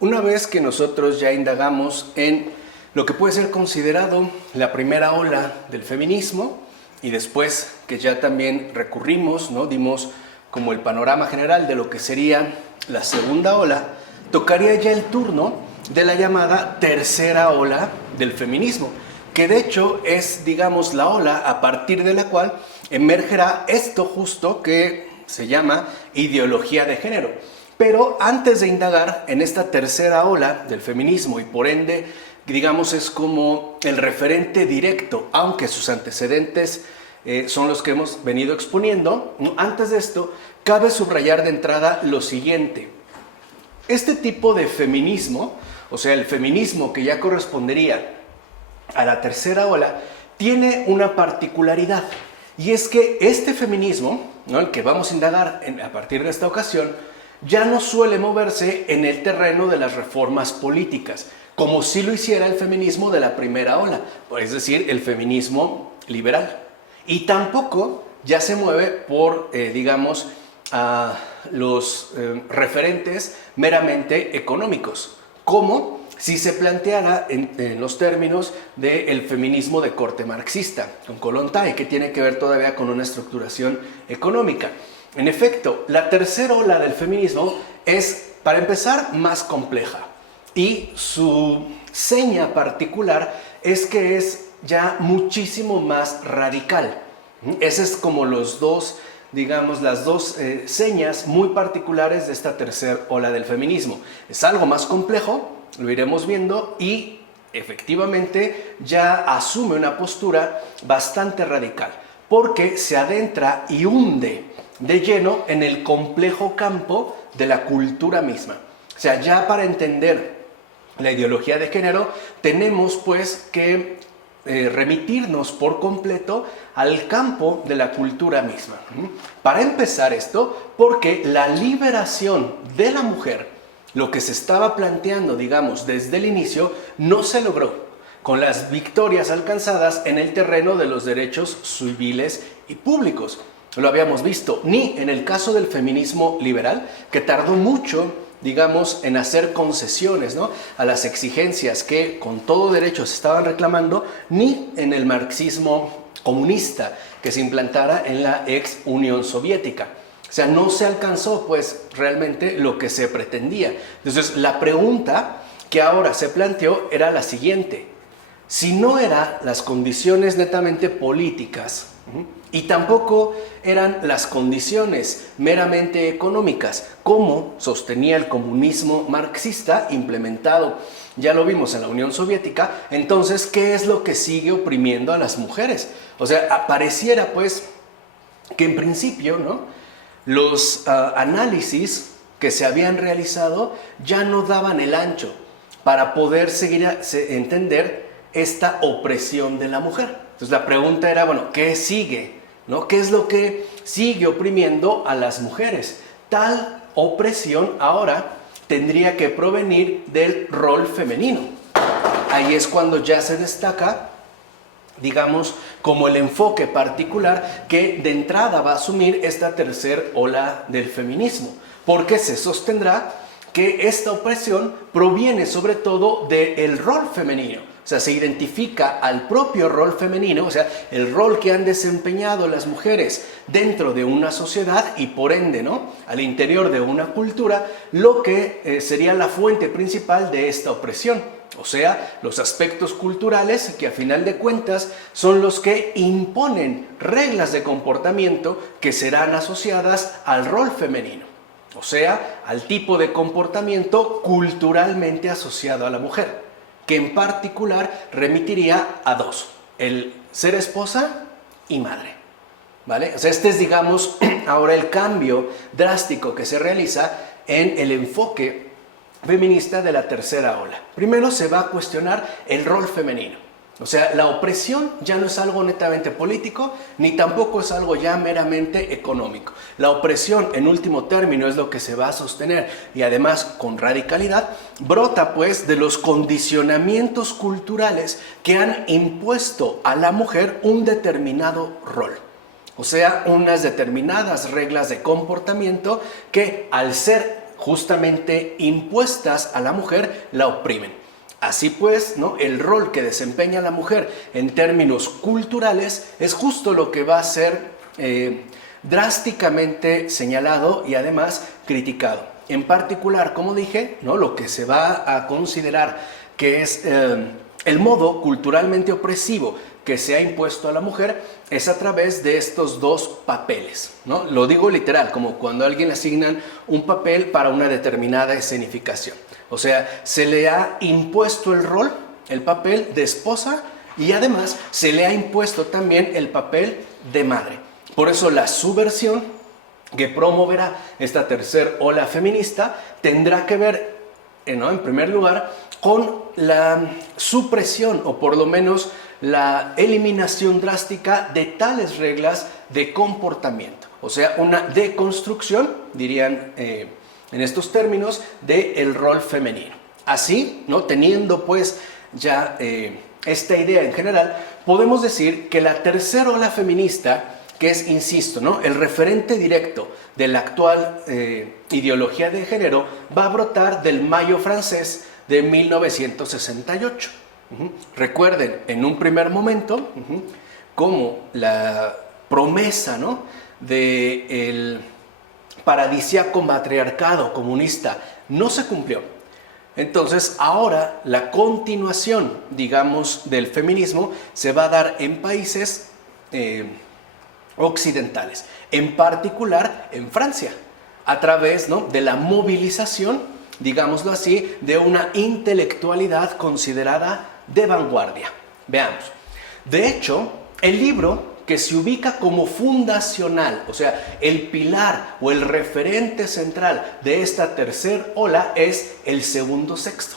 Una vez que nosotros ya indagamos en lo que puede ser considerado la primera ola del feminismo y después que ya también recurrimos, ¿no? Dimos como el panorama general de lo que sería la segunda ola, tocaría ya el turno de la llamada tercera ola del feminismo, que de hecho es, digamos, la ola a partir de la cual emergerá esto justo que se llama ideología de género. Pero antes de indagar en esta tercera ola del feminismo y por ende, digamos, es como el referente directo, aunque sus antecedentes son los que hemos venido exponiendo, antes de esto, cabe subrayar de entrada lo siguiente. Este tipo de feminismo, o sea, el feminismo que ya correspondería a la tercera ola, tiene una particularidad. Y es que este feminismo, ¿no?, el que vamos a indagar a partir de esta ocasión, ya no suele moverse en el terreno de las reformas políticas, como si lo hiciera el feminismo de la primera ola, es decir, el feminismo liberal. Y tampoco ya se mueve por, digamos, los referentes meramente económicos, como si se planteara en los términos del feminismo de corte marxista, con Kollontai, que tiene que ver todavía con una estructuración económica. En efecto, la tercera ola del feminismo es, para empezar, más compleja y su seña particular es que es ya muchísimo más radical. Esas es como los dos, digamos, las dos señas muy particulares de esta tercera ola del feminismo. Es algo más complejo, lo iremos viendo, y efectivamente ya asume una postura bastante radical, porque se adentra y hunde de lleno en el complejo campo de la cultura misma. O sea, ya para entender la ideología de género tenemos pues que remitirnos por completo al campo de la cultura misma. Para empezar esto, porque la liberación de la mujer, lo que se estaba planteando, digamos, desde el inicio, no se logró con las victorias alcanzadas en el terreno de los derechos civiles y públicos. Lo habíamos visto, ni en el caso del feminismo liberal, que tardó mucho, digamos, en hacer concesiones, ¿no?, a las exigencias que con todo derecho se estaban reclamando, ni en el marxismo comunista que se implantara en la ex Unión Soviética. O sea, no se alcanzó, pues, realmente lo que se pretendía. Entonces, la pregunta que ahora se planteó era la siguiente. Si no eran las condiciones netamente políticas, y tampoco eran las condiciones meramente económicas, como sostenía el comunismo marxista implementado, ya lo vimos en la Unión Soviética, entonces, ¿qué es lo que sigue oprimiendo a las mujeres? O sea, pareciera pues que en principio, ¿no?, los análisis que se habían realizado ya no daban el ancho para poder seguir a entender esta opresión de la mujer. Entonces la pregunta era, bueno, ¿qué sigue? ¿No? ¿Qué es lo que sigue oprimiendo a las mujeres? Tal opresión ahora tendría que provenir del rol femenino. Ahí es cuando ya se destaca, digamos, como el enfoque particular que de entrada va a asumir esta tercera ola del feminismo, porque se sostendrá que esta opresión proviene sobre todo del rol femenino. O sea, se identifica al propio rol femenino, o sea, el rol que han desempeñado las mujeres dentro de una sociedad y por ende, ¿no?, al interior de una cultura, lo que sería la fuente principal de esta opresión. O sea, los aspectos culturales que a final de cuentas son los que imponen reglas de comportamiento que serán asociadas al rol femenino. O sea, al tipo de comportamiento culturalmente asociado a la mujer, que en particular remitiría a dos: el ser esposa y madre, ¿vale? O sea, este es, digamos, ahora el cambio drástico que se realiza en el enfoque feminista de la tercera ola. Primero se va a cuestionar el rol femenino. O sea, la opresión ya no es algo netamente político, ni tampoco es algo ya meramente económico. La opresión, en último término, es lo que se va a sostener y además con radicalidad brota pues de los condicionamientos culturales que han impuesto a la mujer un determinado rol. O sea, unas determinadas reglas de comportamiento que al ser justamente impuestas a la mujer, la oprimen. Así pues, ¿no? El rol que desempeña la mujer en términos culturales es justo lo que va a ser drásticamente señalado y además criticado. En particular, como dije, ¿no? Lo que se va a considerar que es el modo culturalmente opresivo que se ha impuesto a la mujer es a través de estos dos papeles, ¿no? Lo digo literal, como cuando a alguien le asignan un papel para una determinada escenificación. O sea, se le ha impuesto el rol, el papel de esposa, y además se le ha impuesto también el papel de madre. Por eso la subversión que promoverá esta tercer ola feminista tendrá que ver, ¿no? En primer lugar, con la supresión o por lo menos la eliminación drástica de tales reglas de comportamiento. O sea, una deconstrucción, dirían en estos términos, del rol femenino. Así, ¿no? Teniendo pues ya esta idea en general, podemos decir que la tercera ola feminista, que es, insisto, ¿no? El referente directo de la actual ideología de género, va a brotar del Mayo francés de 1968. Recuerden, en un primer momento, como la promesa, ¿no? del paradisíaco matriarcado comunista no se cumplió. Entonces, ahora la continuación, digamos, del feminismo se va a dar en países occidentales, en particular en Francia, a través, ¿no? de la movilización, digámoslo así, de una intelectualidad considerada de vanguardia. Veamos. De hecho, el libro que se ubica como fundacional, o sea, el pilar o el referente central de esta tercer ola es El Segundo Sexo.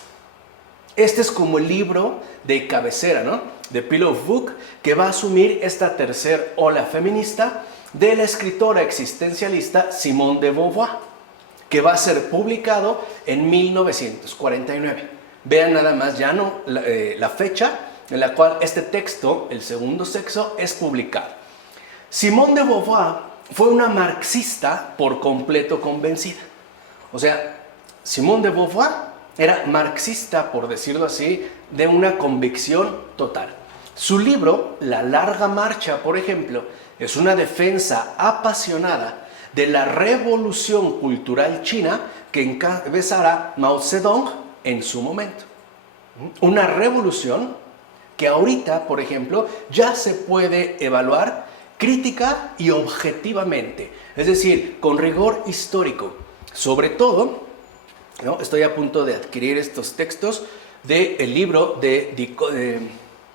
Este es como el libro de cabecera, ¿no? The Pillow Book, que va a asumir esta tercer ola feminista de la escritora existencialista Simone de Beauvoir, que va a ser publicado en 1949. Vean nada más ya no la fecha en la cual este texto, El Segundo Sexo, es publicado. Simone de Beauvoir fue una marxista por completo convencida. O sea, Simone de Beauvoir era marxista, por decirlo así, de una convicción total. Su libro, La Larga Marcha, por ejemplo, es una defensa apasionada de la revolución cultural china que encabezará Mao Zedong en su momento. Una revolución que ahorita, por ejemplo, ya se puede evaluar crítica y objetivamente, es decir, con rigor histórico. Sobre todo, ¿no? Estoy a punto de adquirir estos textos del libro de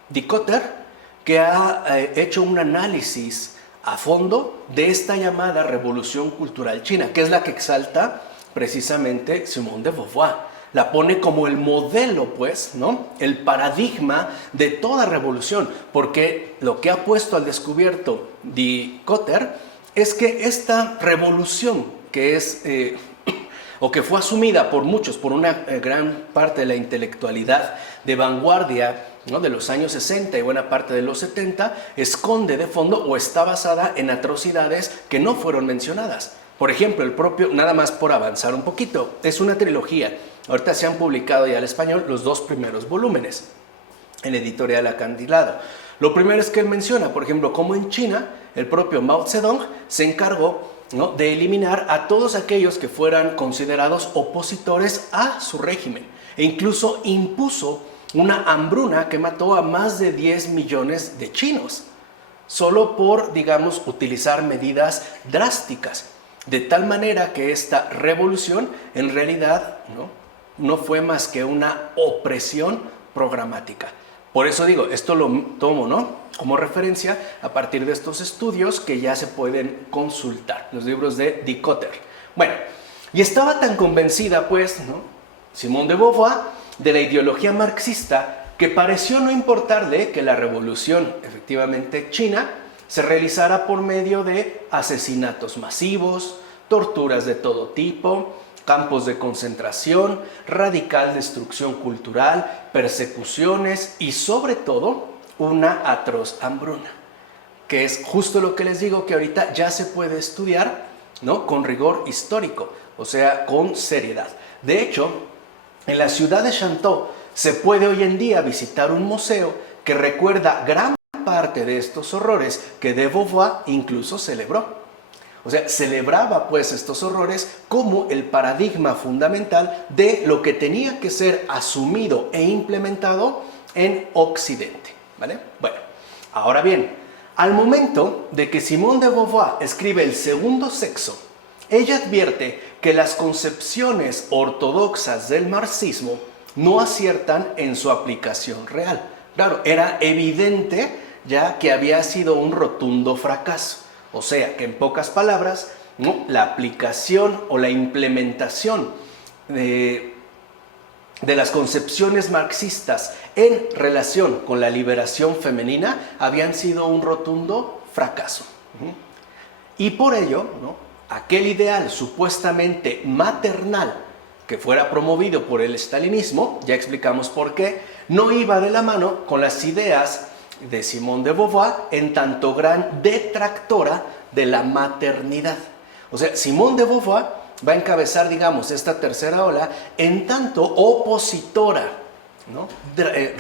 Dikötter, que ha hecho un análisis a fondo de esta llamada revolución cultural china, que es la que exalta precisamente Simone de Beauvoir. La pone como el modelo, pues, ¿no? El paradigma de toda revolución, porque lo que ha puesto al descubierto Dikötter es que esta revolución que es, o que fue asumida por muchos, por una gran parte de la intelectualidad de vanguardia, ¿no? de los años 60 y buena parte de los 70, esconde de fondo o está basada en atrocidades que no fueron mencionadas. Por ejemplo, el propio, nada más por avanzar un poquito, es una trilogía. Ahorita se han publicado ya al español los 2 primeros volúmenes en Editorial Acantilado. Lo primero es que él menciona, por ejemplo, cómo en China el propio Mao Zedong se encargó, ¿no? de eliminar a todos aquellos que fueran considerados opositores a su régimen e incluso impuso una hambruna que mató a más de 10 millones de chinos solo por, digamos, utilizar medidas drásticas, de tal manera que esta revolución en realidad no fue más que una opresión programática. Por eso digo, esto lo tomo, ¿no? como referencia a partir de estos estudios que ya se pueden consultar, los libros de Dikötter. Bueno, y estaba tan convencida, pues, Simone de Beauvoir, de la ideología marxista, que pareció no importarle que la revolución, efectivamente china, se realizara por medio de asesinatos masivos, torturas de todo tipo, campos de concentración, radical destrucción cultural, persecuciones y sobre todo una atroz hambruna, que es justo lo que les digo que ahorita ya se puede estudiar, ¿no? con rigor histórico. o sea, con seriedad. De hecho, en la ciudad de Chanteau se puede hoy en día visitar un museo que recuerda gran parte de estos horrores que de Beauvoir incluso celebró. O sea, celebraba pues estos horrores como el paradigma fundamental de lo que tenía que ser asumido e implementado en Occidente, ¿vale? Bueno, ahora bien, al momento de que Simone de Beauvoir escribe El segundo sexo, ella advierte que las concepciones ortodoxas del marxismo no aciertan en su aplicación real. Claro, era evidente ya que había sido un rotundo fracaso. O sea, que en pocas palabras, ¿no?, la aplicación o la implementación de las concepciones marxistas en relación con la liberación femenina habían sido un rotundo fracaso. Y por ello, ¿no?, aquel ideal supuestamente maternal que fuera promovido por el estalinismo, ya explicamos por qué, no iba de la mano con las ideas de Simone de Beauvoir en tanto gran detractora de la maternidad. O sea, Simone de Beauvoir va a encabezar, digamos, esta tercera ola en tanto opositora, ¿no?,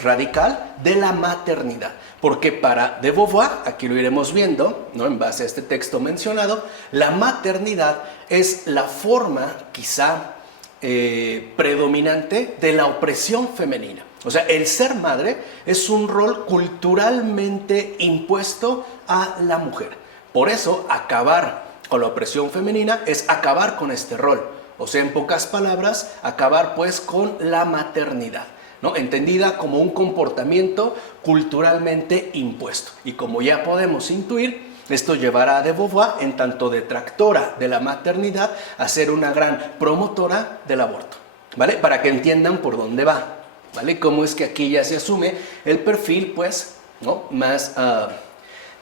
radical de la maternidad. Porque para de Beauvoir, aquí lo iremos viendo, ¿no?, en base a este texto mencionado, la maternidad es la forma quizá predominante de la opresión femenina. O sea, el ser madre es un rol culturalmente impuesto a la mujer. Por eso, acabar con la opresión femenina es acabar con este rol. O sea, en pocas palabras, acabar pues con la maternidad, ¿no?, entendida como un comportamiento culturalmente impuesto. Y como ya podemos intuir, esto llevará a de Beauvoir, en tanto detractora de la maternidad, a ser una gran promotora del aborto, ¿vale? Para que entiendan por dónde va, ¿vale? Cómo es que aquí ya se asume el perfil, pues, ¿no?, más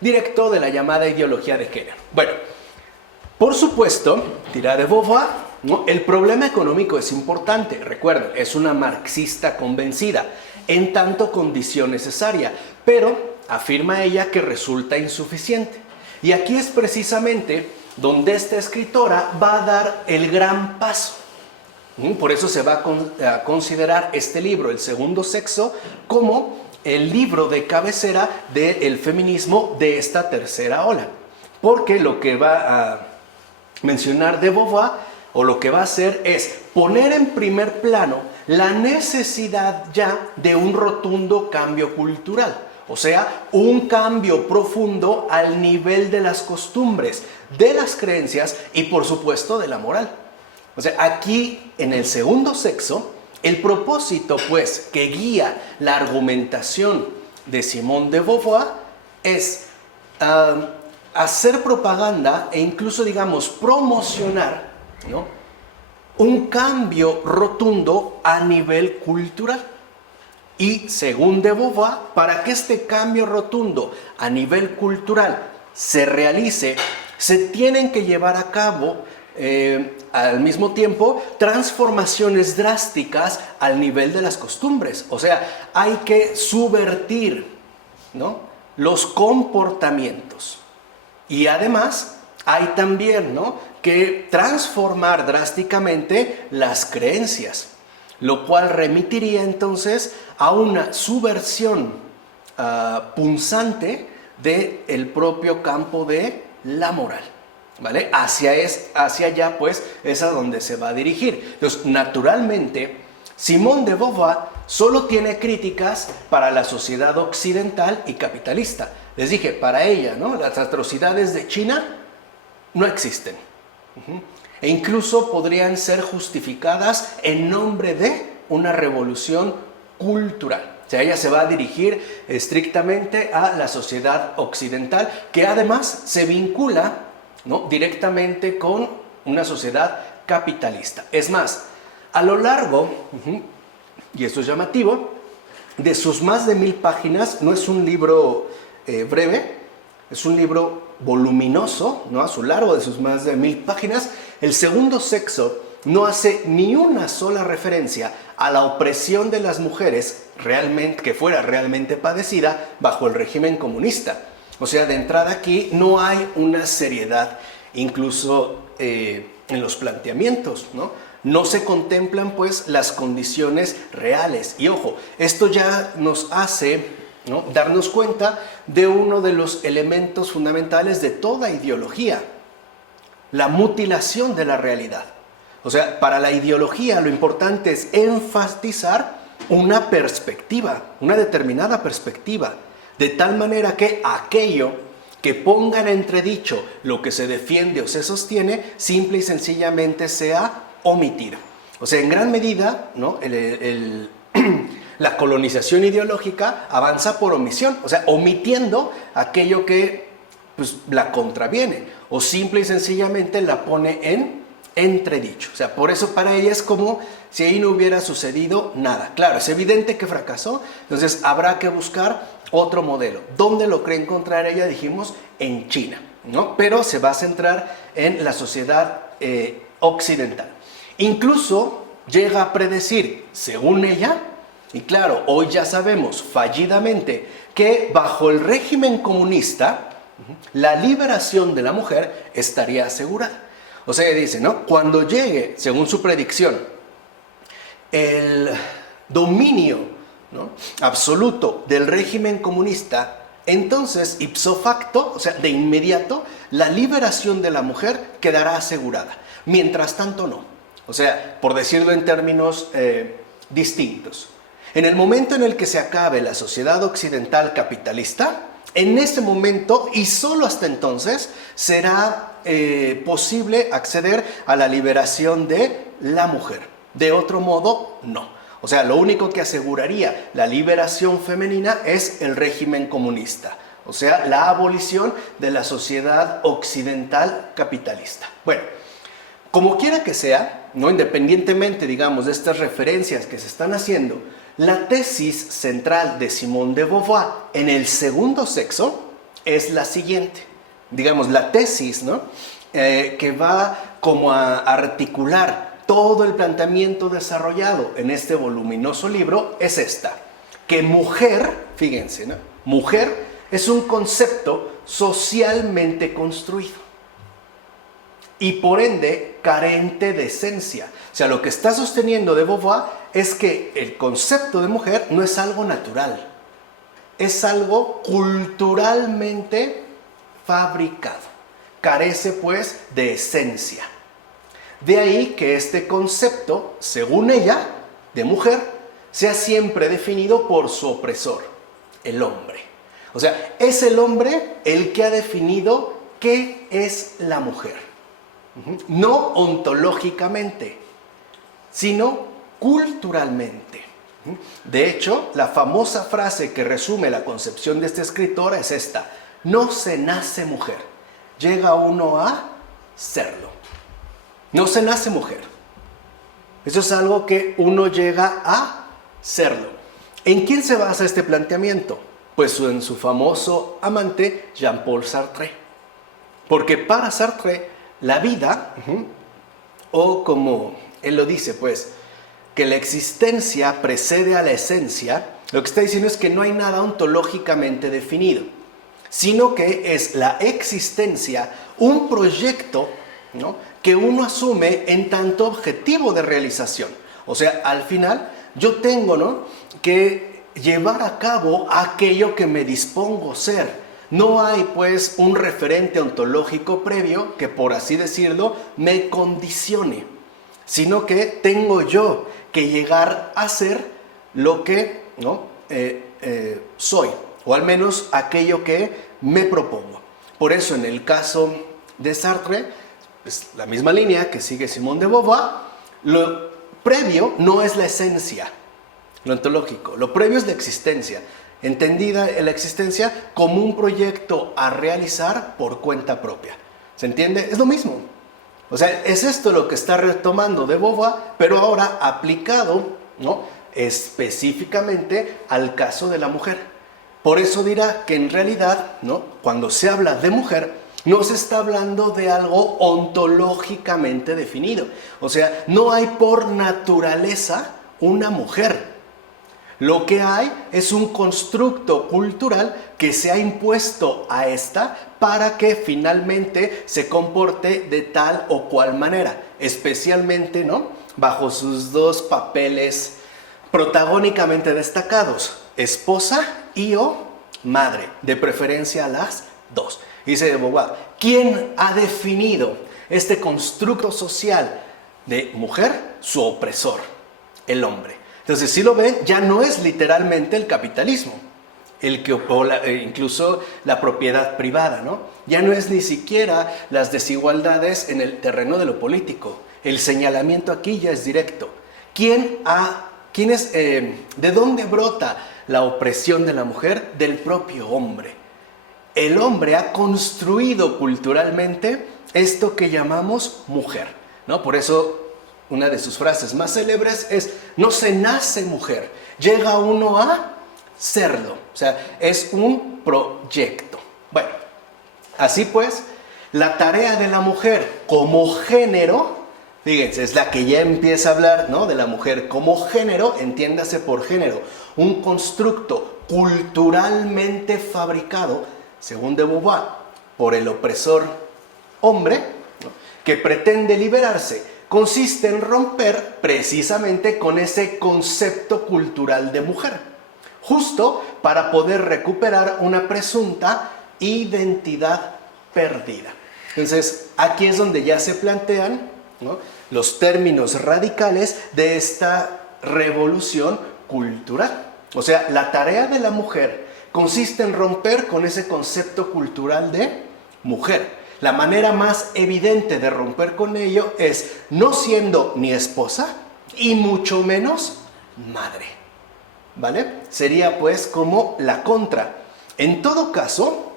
directo de la llamada ideología de género. Bueno, por supuesto, dirá de Beauvoir, ¿no?, el problema económico es importante. Recuerden, es una marxista convencida, en tanto condición necesaria, pero afirma ella que resulta insuficiente. Y aquí es precisamente donde esta escritora va a dar el gran paso. Por eso se va a considerar este libro, El segundo sexo, como el libro de cabecera del feminismo de esta tercera ola. Porque lo que va a mencionar de Beauvoir, o lo que va a hacer, es poner en primer plano la necesidad ya de un rotundo cambio cultural. O sea, un cambio profundo al nivel de las costumbres, de las creencias y por supuesto de la moral. O sea, aquí en El segundo sexo, el propósito pues que guía la argumentación de Simone de Beauvoir es hacer propaganda e incluso, digamos, promocionar, ¿no?, un cambio rotundo a nivel cultural. Y según de Beauvoir, para que este cambio rotundo a nivel cultural se realice, se tienen que llevar a cabo al mismo tiempo transformaciones drásticas al nivel de las costumbres. O sea, hay que subvertir, ¿no?, los comportamientos. Y además hay también, ¿no?, que transformar drásticamente las creencias, lo cual remitiría entonces a una subversión punzante del propio campo de la moral, ¿vale? Hacia allá, pues, es a donde se va a dirigir. Entonces, naturalmente, Simone de Beauvoir solo tiene críticas para la sociedad occidental y capitalista. Les dije, para ella, ¿no?, las atrocidades de China no existen. E incluso podrían ser justificadas en nombre de una revolución cultural. O sea, ella se va a dirigir estrictamente a la sociedad occidental, que además se vincula, ¿no?, directamente con una sociedad capitalista. Es más, a lo largo, y esto es llamativo, de sus más de 1000 páginas, no es un libro breve, es un libro voluminoso, ¿no?, a lo largo de sus más de 1000 páginas, El segundo sexo no hace ni una sola referencia a la opresión de las mujeres que fuera realmente padecida bajo el régimen comunista. O sea, de entrada aquí no hay una seriedad, incluso en los planteamientos, ¿no? No se contemplan pues las condiciones reales. Y ojo, esto ya nos hace, ¿no?, darnos cuenta de uno de los elementos fundamentales de toda ideología: la mutilación de la realidad. O sea, para la ideología lo importante es enfatizar una perspectiva, una determinada perspectiva, de tal manera que aquello que ponga en entredicho lo que se defiende o se sostiene, simple y sencillamente sea omitido. O sea, en gran medida, ¿no?, la colonización ideológica avanza por omisión, o sea, omitiendo aquello que pues, la contraviene, o simple y sencillamente la pone en entredicho. O sea, por eso para ella es como si ahí no hubiera sucedido nada. Claro, es evidente que fracasó, entonces habrá que buscar otro modelo. ¿Dónde lo cree encontrar ella? Dijimos, en China, ¿no? Pero se va a centrar en la sociedad occidental. Incluso llega a predecir, según ella, y claro, hoy ya sabemos fallidamente que bajo el régimen comunista la liberación de la mujer estaría asegurada. O sea, dice, ¿no?, cuando llegue, según su predicción, el dominio, ¿no?, absoluto del régimen comunista, entonces, ipso facto, o sea, de inmediato, la liberación de la mujer quedará asegurada. Mientras tanto, no. O sea, por decirlo en términos distintos. En el momento en el que se acabe la sociedad occidental capitalista, en ese momento, y solo hasta entonces, será posible acceder a la liberación de la mujer. De otro modo, no. O sea, lo único que aseguraría la liberación femenina es el régimen comunista. O sea, la abolición de la sociedad occidental capitalista. Bueno, como quiera que sea, ¿no?, independientemente, digamos, de estas referencias que se están haciendo, la tesis central de Simone de Beauvoir en el segundo sexo es la siguiente. Digamos, la tesis, ¿no?, que va como a articular todo el planteamiento desarrollado en este voluminoso libro es esta: que mujer, fíjense, ¿no?, mujer es un concepto socialmente construido y por ende carente de esencia. O sea, lo que está sosteniendo de Beauvoir es que el concepto de mujer no es algo natural, es algo culturalmente fabricado, carece pues de esencia. De ahí que este concepto, según ella, de mujer, sea siempre definido por su opresor, el hombre. O sea, es el hombre el que ha definido qué es la mujer. No ontológicamente, sino culturalmente. De hecho, la famosa frase que resume la concepción de esta escritora es esta: no se nace mujer, llega uno a serlo. No se nace mujer. Eso es algo que uno llega a serlo. ¿En quién se basa este planteamiento? Pues en su famoso amante Jean-Paul Sartre. Porque para Sartre la vida, o como él lo dice, pues, que la existencia precede a la esencia, lo que está diciendo es que no hay nada ontológicamente definido, sino que es la existencia un proyecto, ¿no?, que uno asume en tanto objetivo de realización. O sea, al final yo tengo, ¿no?, que llevar a cabo aquello que me dispongo ser. No hay pues un referente ontológico previo que, por así decirlo, me condicione, sino que tengo yo que llegar a ser lo que, ¿no?, soy, o al menos aquello que me propongo. Por eso en el caso de Sartre, pues, la misma línea que sigue Simone de Beauvoir, lo previo no es la esencia, lo ontológico, lo previo es la existencia, entendida la existencia como un proyecto a realizar por cuenta propia. ¿Se entiende? Es lo mismo. O sea, es esto lo que está retomando de Beauvoir, pero ahora aplicado, ¿no?, específicamente al caso de la mujer. Por eso dirá que en realidad, ¿no?, cuando se habla de mujer, no se está hablando de algo ontológicamente definido. O sea, no hay por naturaleza una mujer. Lo que hay es un constructo cultural que se ha impuesto a esta para que finalmente se comporte de tal o cual manera, especialmente, ¿no?, bajo sus dos papeles protagónicamente destacados, esposa y o madre, de preferencia las dos. Dice de Beauvoir, ¿quién ha definido este constructo social de mujer? Su opresor, el hombre. Entonces, si lo ven, ya no es literalmente el capitalismo, el que incluso la propiedad privada, ¿no? Ya no es ni siquiera las desigualdades en el terreno de lo político. El señalamiento aquí ya es directo. ¿De dónde brota la opresión de la mujer? Del propio hombre. El hombre ha construido culturalmente esto que llamamos mujer, ¿no? Por eso una de sus frases más célebres es: no se nace mujer, llega uno a serlo. O sea, es un proyecto. Bueno, así pues, la tarea de la mujer como género, fíjense, es la que ya empieza a hablar, ¿no?, de la mujer como género, entiéndase por género, un constructo culturalmente fabricado, según de Beauvoir, por el opresor hombre, ¿no?, que pretende liberarse, consiste en romper precisamente con ese concepto cultural de mujer, justo para poder recuperar una presunta identidad perdida. Entonces, aquí es donde ya se plantean, ¿no?, los términos radicales de esta revolución cultural. O sea, la tarea de la mujer consiste en romper con ese concepto cultural de mujer. La manera más evidente de romper con ello es no siendo ni esposa y mucho menos madre, ¿vale? Sería pues como la contra. En todo caso,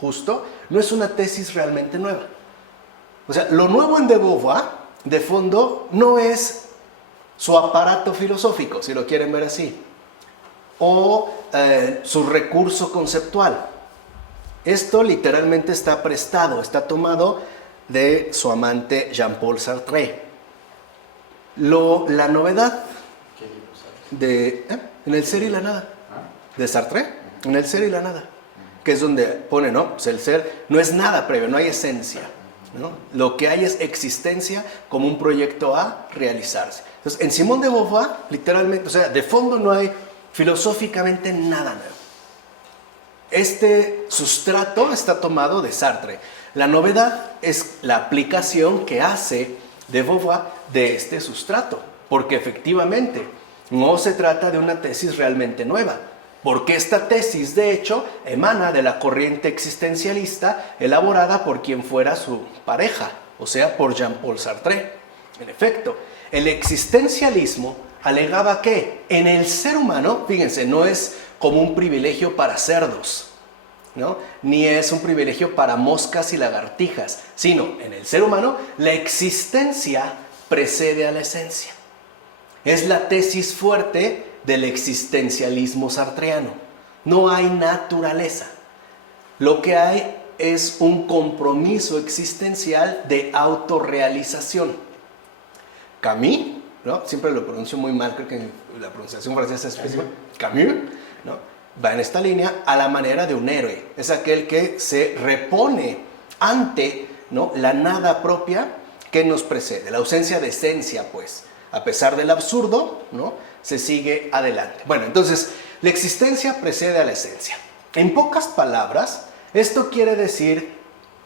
justo, no es una tesis realmente nueva. O sea, lo nuevo en de Beauvoir, de fondo, no es su aparato filosófico, si lo quieren ver así, o su recurso conceptual. Esto literalmente está prestado, está tomado de su amante Jean-Paul Sartre. La novedad en El ser y la nada, de Sartre, en El ser y la nada, que es donde pone, ¿no?, pues el ser no es nada previo, no hay esencia, ¿no? Lo que hay es existencia como un proyecto a realizarse. Entonces, en Simone de Beauvoir, literalmente, o sea, de fondo no hay filosóficamente nada nuevo. Este sustrato está tomado de Sartre. La novedad es la aplicación que hace de Beauvoir de este sustrato, porque efectivamente no se trata de una tesis realmente nueva, porque esta tesis de hecho emana de la corriente existencialista elaborada por quien fuera su pareja, o sea, por Jean-Paul Sartre. En efecto, el existencialismo alegaba que en el ser humano, fíjense, no es como un privilegio para cerdos, ¿no?, ni es un privilegio para moscas y lagartijas, sino en el ser humano la existencia precede a la esencia. Es la tesis fuerte del existencialismo sartreano. No hay naturaleza. Lo que hay es un compromiso existencial de autorrealización. Camus, ¿no?, siempre lo pronuncio muy mal, creo que la pronunciación francesa es pésima. Camus, ¿no?, va en esta línea a la manera de un héroe. Es aquel que se repone ante, ¿no?, la nada propia que nos precede, la ausencia de esencia, pues. A pesar del absurdo, ¿no?, se sigue adelante. Bueno, entonces, la existencia precede a la esencia. En pocas palabras, esto quiere decir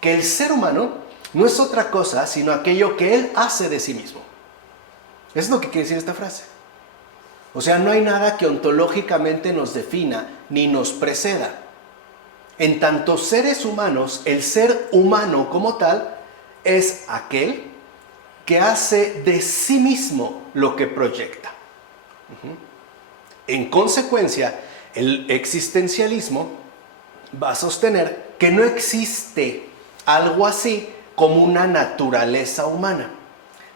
que el ser humano no es otra cosa sino aquello que él hace de sí mismo. Eso es lo que quiere decir esta frase. O sea, no hay nada que ontológicamente nos defina ni nos preceda. En tanto seres humanos, el ser humano como tal es aquel que hace de sí mismo lo que proyecta. En consecuencia, el existencialismo va a sostener que no existe algo así como una naturaleza humana,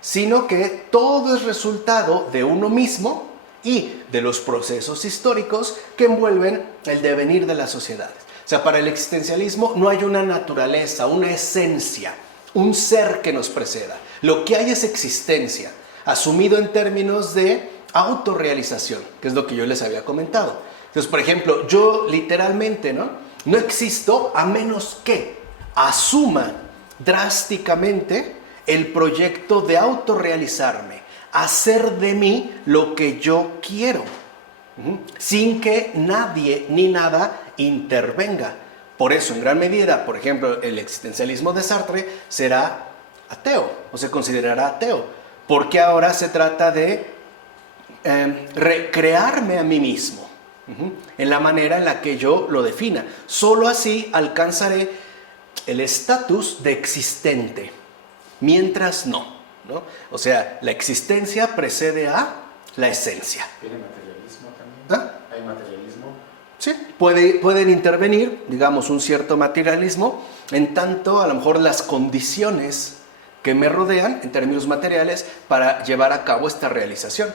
sino que todo es resultado de uno mismo y de los procesos históricos que envuelven el devenir de las sociedades. O sea, para el existencialismo no hay una naturaleza, una esencia, un ser que nos preceda. Lo que hay es existencia, asumido en términos de autorrealización, que es lo que yo les había comentado. Entonces, por ejemplo, yo literalmente, no existo a menos que asuma drásticamente el proyecto de autorrealizarme, hacer de mí lo que yo quiero, sin que nadie ni nada intervenga. Por eso, en gran medida, por ejemplo, el existencialismo de Sartre será ateo, o se considerará ateo, porque ahora se trata de recrearme a mí mismo, en la manera en la que yo lo defina. Solo así alcanzaré el estatus de existente, mientras no. O sea, la existencia precede a la esencia. ¿Tiene materialismo también? ¿Ah? ¿Hay materialismo? Sí, pueden intervenir, digamos, un cierto materialismo, en tanto a lo mejor las condiciones que me rodean en términos materiales para llevar a cabo esta realización.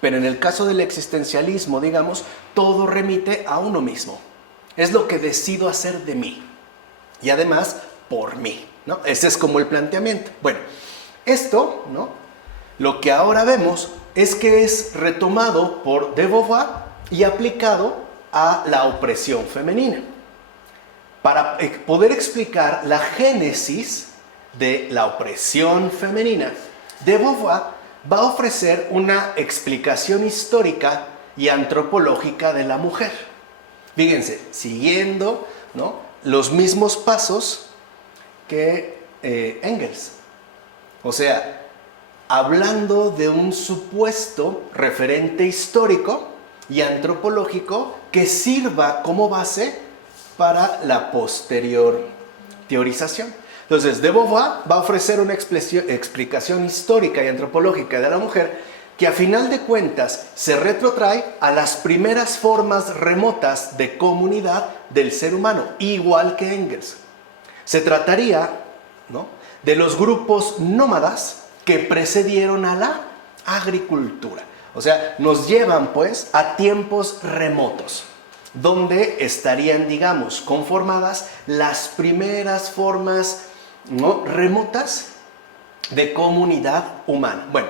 Pero en el caso del existencialismo, digamos, todo remite a uno mismo. Es lo que decido hacer de mí. Y además, por mí, ¿no? Ese es como el planteamiento. Bueno, esto, lo que ahora vemos es que es retomado por de Beauvoir y aplicado a la opresión femenina. Para poder explicar la génesis de la opresión femenina, de Beauvoir va a ofrecer una explicación histórica y antropológica de la mujer. Fíjense, siguiendo los mismos pasos que Engels. O sea, hablando de un supuesto referente histórico y antropológico que sirva como base para la posterior teorización. Entonces, de Beauvoir va a ofrecer una explicación histórica y antropológica de la mujer que a final de cuentas se retrotrae a las primeras formas remotas de comunidad del ser humano, igual que Engels. Se trataría de los grupos nómadas que precedieron a la agricultura. O sea, nos llevan pues a tiempos remotos, donde estarían, digamos, conformadas las primeras formas remotas de comunidad humana. Bueno,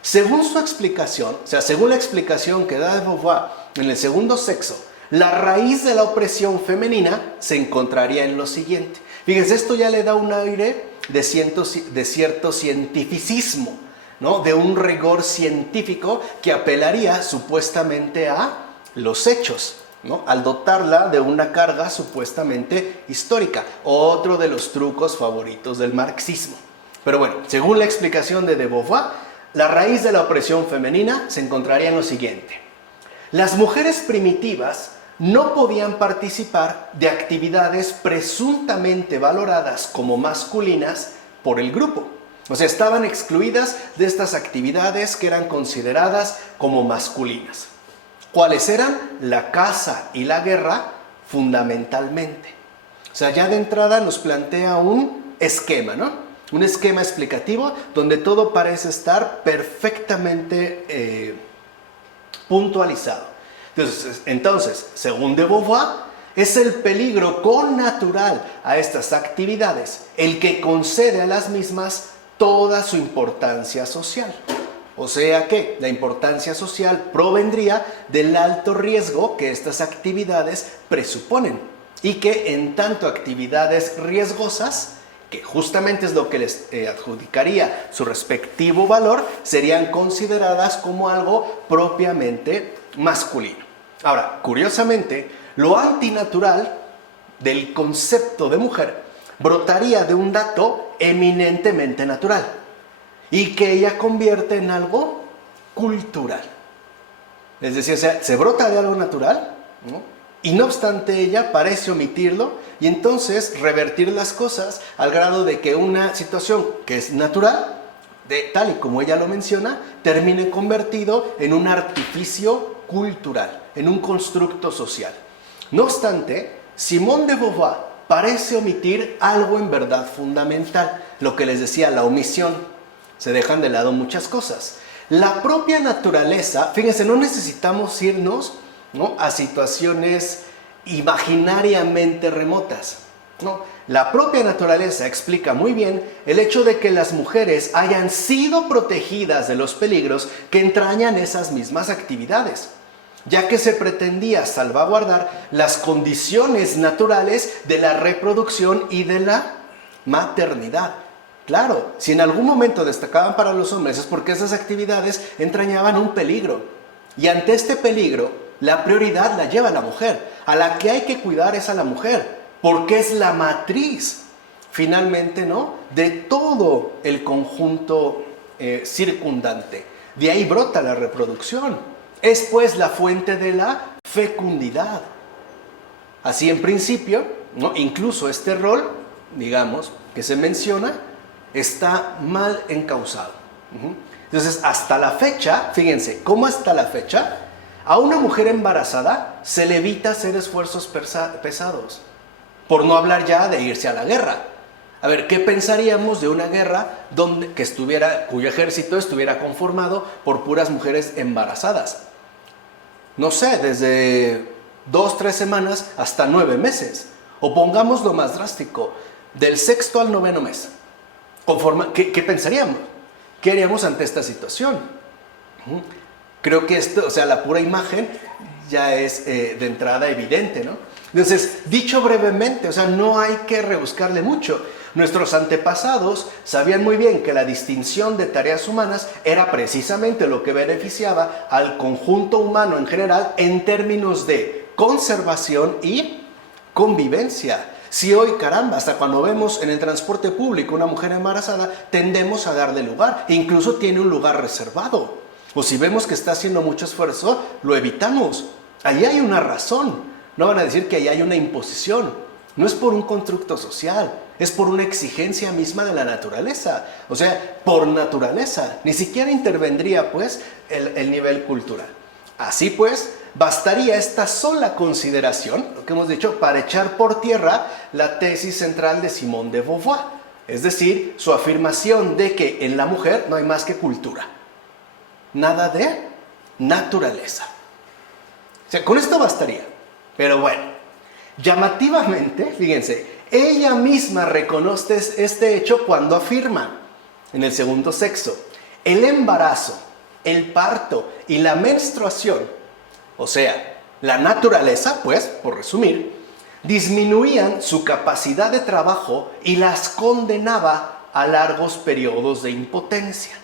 según su explicación, o sea, según la explicación que da de Beauvoir en el segundo sexo, la raíz de la opresión femenina se encontraría en lo siguiente. Fíjense, esto ya le da un aire de cierto cientificismo, de un rigor científico que apelaría supuestamente a los hechos, al dotarla de una carga supuestamente histórica, otro de los trucos favoritos del marxismo. Pero bueno, según la explicación de Beauvoir, la raíz de la opresión femenina se encontraría en lo siguiente. Las mujeres primitivas no podían participar de actividades presuntamente valoradas como masculinas por el grupo. O sea, estaban excluidas de estas actividades que eran consideradas como masculinas. ¿Cuáles eran? La caza y la guerra, fundamentalmente. O sea, ya de entrada nos plantea un esquema, un esquema explicativo donde todo parece estar perfectamente puntualizado. Entonces, según de Beauvoir, es el peligro connatural a estas actividades el que concede a las mismas toda su importancia social. O sea que la importancia social provendría del alto riesgo que estas actividades presuponen y que en tanto actividades riesgosas, que justamente es lo que les adjudicaría su respectivo valor, serían consideradas como algo propiamente masculino. Ahora, curiosamente, lo antinatural del concepto de mujer brotaría de un dato eminentemente natural y que ella convierte en algo cultural. Es decir, o sea, se brota de algo natural, y no obstante ella parece omitirlo y entonces revertir las cosas al grado de que una situación que es natural, tal y como ella lo menciona, termine convertido en un artificio cultural, en un constructo social. No obstante, Simone de Beauvoir parece omitir algo en verdad fundamental, lo que les decía, la omisión. Se dejan de lado muchas cosas. La propia naturaleza, fíjense, no necesitamos irnos a situaciones imaginariamente remotas. la propia naturaleza explica muy bien el hecho de que las mujeres hayan sido protegidas de los peligros que entrañan esas mismas actividades, ya que se pretendía salvaguardar las condiciones naturales de la reproducción y de la maternidad. Claro, si en algún momento destacaban para los hombres es porque esas actividades entrañaban un peligro. Y ante este peligro, la prioridad la lleva la mujer. A la que hay que cuidar es a la mujer, porque es la matriz, finalmente, ¿no?, de todo el conjunto circundante. De ahí brota la reproducción. Es pues la fuente de la fecundidad. Así en principio, ¿no?, incluso este rol, digamos, que se menciona, está mal encauzado. Entonces, hasta la fecha, fíjense, ¿cómo hasta la fecha? A una mujer embarazada se le evita hacer esfuerzos pesados, por no hablar ya de irse a la guerra. A ver, ¿qué pensaríamos de una guerra cuyo ejército estuviera conformado por puras mujeres embarazadas? No sé, desde 2-3 semanas hasta 9 meses. O pongamos lo más drástico, del 6º al 9º mes. ¿Qué pensaríamos? ¿Qué haríamos ante esta situación? Creo que esto, o sea, la pura imagen ya es de entrada evidente, ¿no? Entonces, dicho brevemente, o sea, no hay que rebuscarle mucho. Nuestros antepasados sabían muy bien que la distinción de tareas humanas era precisamente lo que beneficiaba al conjunto humano en general en términos de conservación y convivencia. Si hoy, caramba, hasta cuando vemos en el transporte público una mujer embarazada, tendemos a darle lugar, e incluso tiene un lugar reservado. O si vemos que está haciendo mucho esfuerzo, lo evitamos. Ahí hay una razón. No van a decir que ahí hay una imposición. No es por un constructo social, es por una exigencia misma de la naturaleza. O sea, por naturaleza. Ni siquiera intervendría, pues, el nivel cultural. Así pues, bastaría esta sola consideración, lo que hemos dicho, para echar por tierra la tesis central de Simone de Beauvoir. Es decir, su afirmación de que en la mujer no hay más que cultura. Nada de naturaleza. O sea, con esto bastaría. Pero bueno, llamativamente, fíjense, ella misma reconoce este hecho cuando afirma, en el segundo sexo, el embarazo, el parto y la menstruación, o sea, la naturaleza, pues, por resumir, disminuían su capacidad de trabajo y las condenaba a largos periodos de impotencia.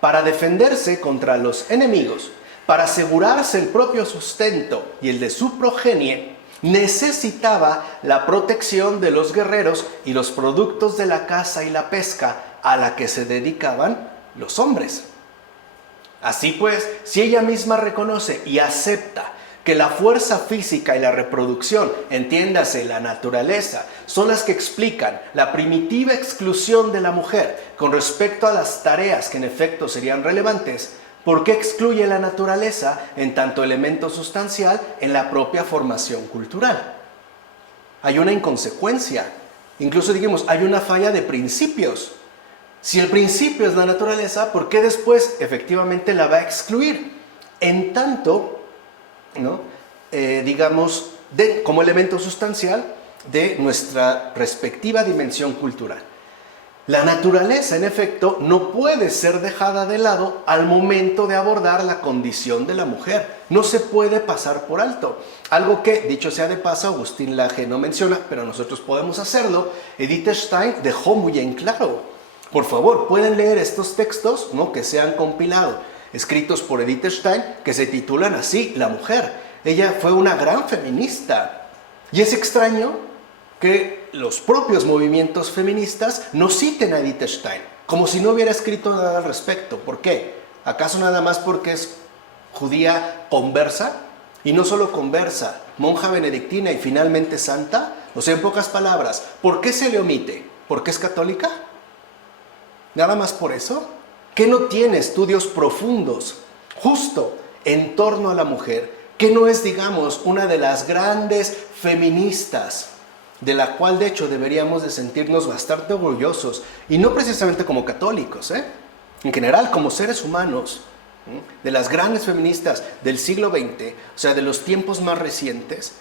Para defenderse contra los enemigos, para asegurarse el propio sustento y el de su progenie, necesitaba la protección de los guerreros y los productos de la caza y la pesca a la que se dedicaban los hombres. Así pues, si ella misma reconoce y acepta que la fuerza física y la reproducción, entiéndase la naturaleza, son las que explican la primitiva exclusión de la mujer con respecto a las tareas que en efecto serían relevantes, ¿por qué excluye la naturaleza en tanto elemento sustancial en la propia formación cultural? Hay una inconsecuencia, incluso digamos, hay una falla de principios. Si el principio es la naturaleza, ¿por qué después efectivamente la va a excluir? En tanto, ¿no?, digamos, como elemento sustancial de nuestra respectiva dimensión cultural. La naturaleza, en efecto, no puede ser dejada de lado al momento de abordar la condición de la mujer. No se puede pasar por alto. Algo que, dicho sea de paso, Agustín Laje no menciona, pero nosotros podemos hacerlo. Edith Stein dejó muy en claro. Por favor, pueden leer estos textos, ¿no?, que se han compilado, escritos por Edith Stein, que se titulan así, La mujer. Ella fue una gran feminista. Y es extraño que los propios movimientos feministas no citen a Edith Stein, como si no hubiera escrito nada al respecto. ¿Por qué? ¿Acaso nada más porque es judía conversa? Y no solo conversa, monja benedictina y finalmente santa. O sea, en pocas palabras, ¿por qué se le omite? ¿Porque es católica? ¿Nada más por eso? ¿Que no tiene estudios profundos justo en torno a la mujer? ¿Que no es, digamos, una de las grandes feministas de la cual de hecho deberíamos de sentirnos bastante orgullosos, y no precisamente como católicos, en general como seres humanos, de las grandes feministas del siglo XX, o sea, de los tiempos más recientes?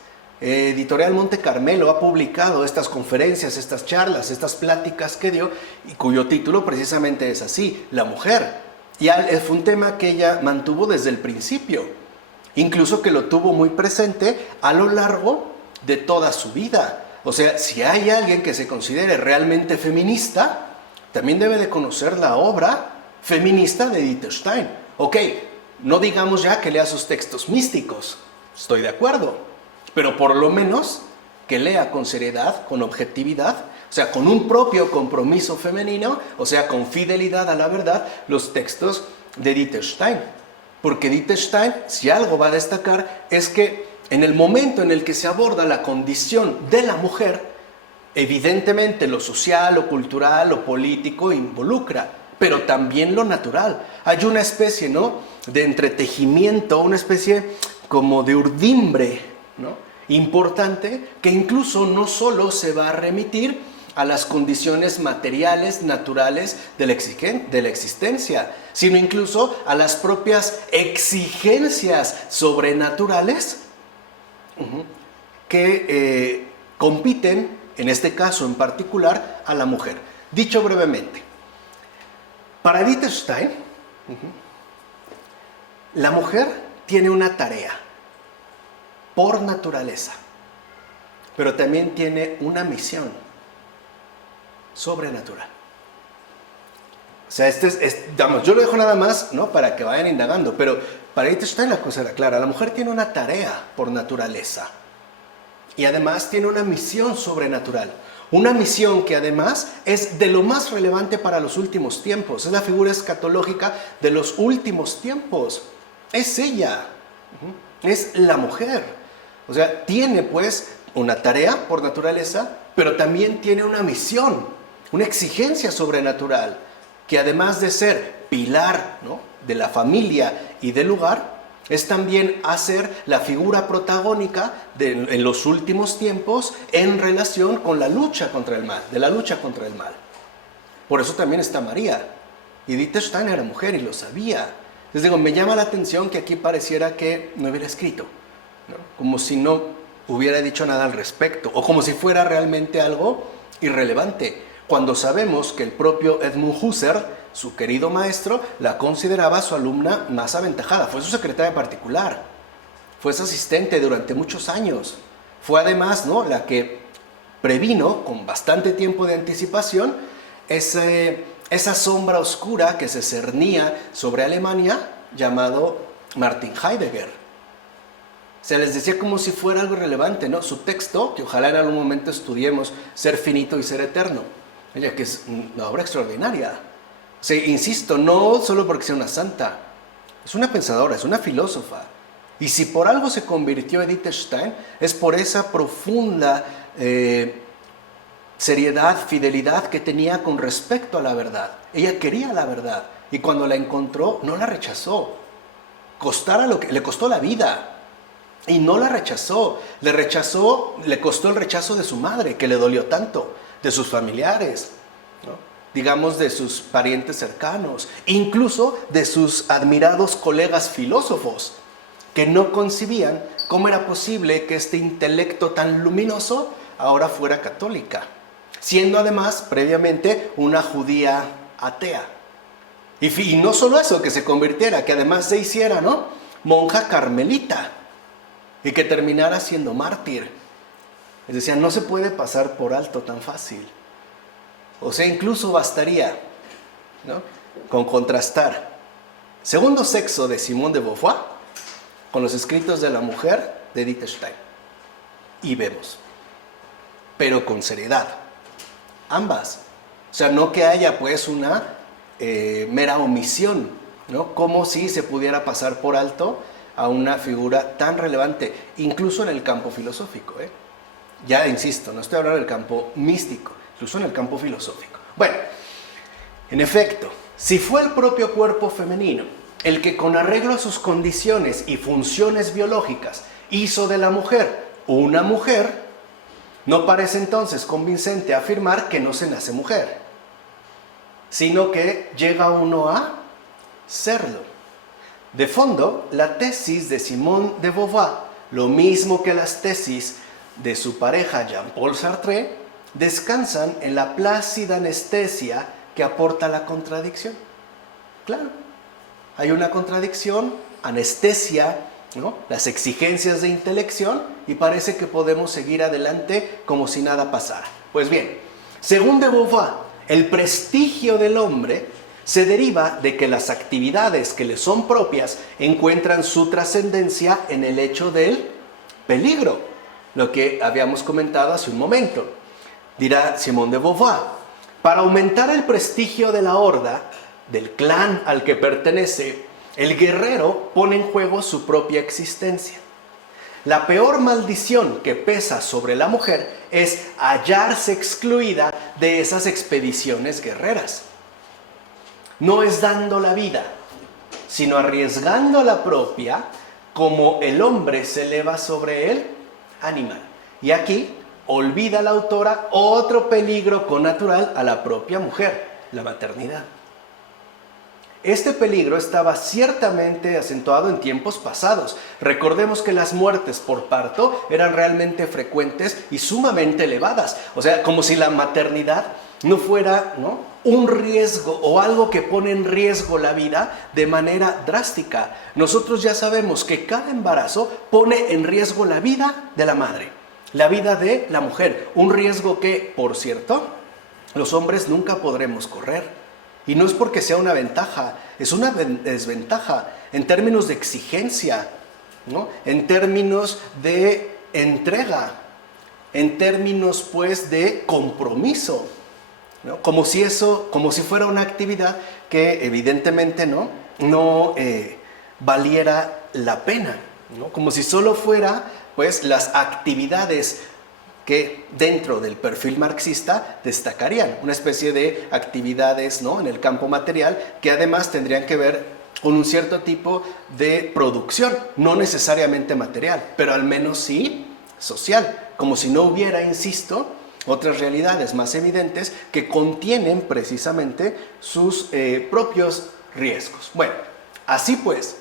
Editorial Monte Carmelo ha publicado estas conferencias, estas charlas, estas pláticas que dio, y cuyo título precisamente es así, La mujer. Y fue un tema que ella mantuvo desde el principio, incluso que lo tuvo muy presente a lo largo de toda su vida. O sea, si hay alguien que se considere realmente feminista, también debe de conocer la obra feminista de Edith Stein. Ok, no digamos ya que lea sus textos místicos, estoy de acuerdo, pero por lo menos que lea con seriedad, con objetividad, o sea, con un propio compromiso femenino, o sea, con fidelidad a la verdad, los textos de Edith Stein. Porque Edith Stein, si algo va a destacar, es que en el momento en el que se aborda la condición de la mujer, evidentemente lo social, lo cultural, lo político involucra, pero también lo natural. Hay una especie, ¿no?, de entretejimiento, una especie como de urdimbre, ¿no?, importante, que incluso no solo se va a remitir a las condiciones materiales, naturales de la existencia, sino incluso a las propias exigencias sobrenaturales que compiten, en este caso en particular, a la mujer. Dicho brevemente, para Edith Stein, la mujer tiene una tarea por naturaleza, pero también tiene una misión sobrenatural. O sea, yo lo dejo nada más, ¿no?, para que vayan indagando, pero para Edith Stein la cosa era clara. La mujer tiene una tarea por naturaleza y además tiene una misión sobrenatural. Una misión que además es de lo más relevante para los últimos tiempos. Es la figura escatológica de los últimos tiempos. Es ella. Es la mujer. O sea, tiene pues una tarea por naturaleza, pero también tiene una misión, una exigencia sobrenatural, que además de ser pilar, ¿no?, de la familia y del hogar, es también hacer la figura protagónica en los últimos tiempos en relación con la lucha contra el mal, de la lucha contra el mal. Por eso también está María. Edith Stein era mujer y lo sabía. Les digo, me llama la atención que aquí pareciera que no hubiera escrito, ¿no?, como si no hubiera dicho nada al respecto, o como si fuera realmente algo irrelevante, cuando sabemos que el propio Edmund Husserl, su querido maestro, la consideraba su alumna más aventajada. Fue su secretaria particular, fue su asistente durante muchos años, fue además, ¿no?, la que previno con bastante tiempo de anticipación esa sombra oscura que se cernía sobre Alemania, llamado Martin Heidegger. Se les decía como si fuera algo irrelevante, ¿no? Su texto, que ojalá en algún momento estudiemos, Ser finito y ser eterno, ella que es una obra extraordinaria. O sea, insisto, no solo porque sea una santa, es una pensadora, es una filósofa. Y si por algo se convirtió Edith Stein, es por esa profunda seriedad, fidelidad que tenía con respecto a la verdad. Ella quería la verdad y cuando la encontró no la rechazó. Costara lo que le costó la vida. Y no la rechazó, le costó el rechazo de su madre, que le dolió tanto, de sus familiares, ¿no?, digamos de sus parientes cercanos, incluso de sus admirados colegas filósofos, que no concibían cómo era posible que este intelecto tan luminoso ahora fuera católica, siendo además previamente una judía atea. Y no solo eso, que se convirtiera, que además se hiciera, ¿no?, monja carmelita, y que terminara siendo mártir. Es decir, no se puede pasar por alto tan fácil. O sea, incluso bastaría, ¿no?, con contrastar Segundo sexo de Simone de Beauvoir con los escritos de la mujer de Edith Stein. Y vemos, pero con seriedad, ambas. O sea, no que haya pues una mera omisión, ¿no?, como si se pudiera pasar por alto a una figura tan relevante, incluso en el campo filosófico, Ya insisto, no estoy hablando del campo místico, incluso en el campo filosófico. Bueno, en efecto, si fue el propio cuerpo femenino el que con arreglo a sus condiciones y funciones biológicas hizo de la mujer una mujer, no parece entonces convincente afirmar que no se nace mujer, sino que llega uno a serlo. De fondo, la tesis de Simone de Beauvoir, lo mismo que las tesis de su pareja Jean-Paul Sartre descansan en la plácida anestesia que aporta la contradicción. Claro, hay una contradicción, anestesia, ¿no?, las exigencias de intelección, y parece que podemos seguir adelante como si nada pasara. Pues bien, según de Beauvoir, el prestigio del hombre se deriva de que las actividades que le son propias encuentran su trascendencia en el hecho del peligro, lo que habíamos comentado hace un momento. Dirá Simone de Beauvoir, para aumentar el prestigio de la horda, del clan al que pertenece, el guerrero pone en juego su propia existencia. La peor maldición que pesa sobre la mujer es hallarse excluida de esas expediciones guerreras. No es dando la vida, sino arriesgando la propia, como el hombre se eleva sobre el animal. Y aquí olvida la autora otro peligro connatural a la propia mujer, la maternidad. Este peligro estaba ciertamente acentuado en tiempos pasados. Recordemos que las muertes por parto eran realmente frecuentes y sumamente elevadas. O sea, como si la maternidad no fuera, ¿no?, un riesgo o algo que pone en riesgo la vida de manera drástica. Nosotros ya sabemos que cada embarazo pone en riesgo la vida de la madre, la vida de la mujer. Un riesgo que, por cierto, los hombres nunca podremos correr. Y no es porque sea una ventaja, es una desventaja en términos de exigencia, ¿no?, en términos de entrega, en términos pues de compromiso, ¿no?, como si fuera una actividad que evidentemente no valiera la pena, ¿no?, como si solo fuera pues las actividades que dentro del perfil marxista destacarían, una especie de actividades, ¿no?, en el campo material, que además tendrían que ver con un cierto tipo de producción, no necesariamente material, pero al menos sí social, como si no hubiera, insisto, otras realidades más evidentes que contienen precisamente sus propios riesgos. Bueno, así pues,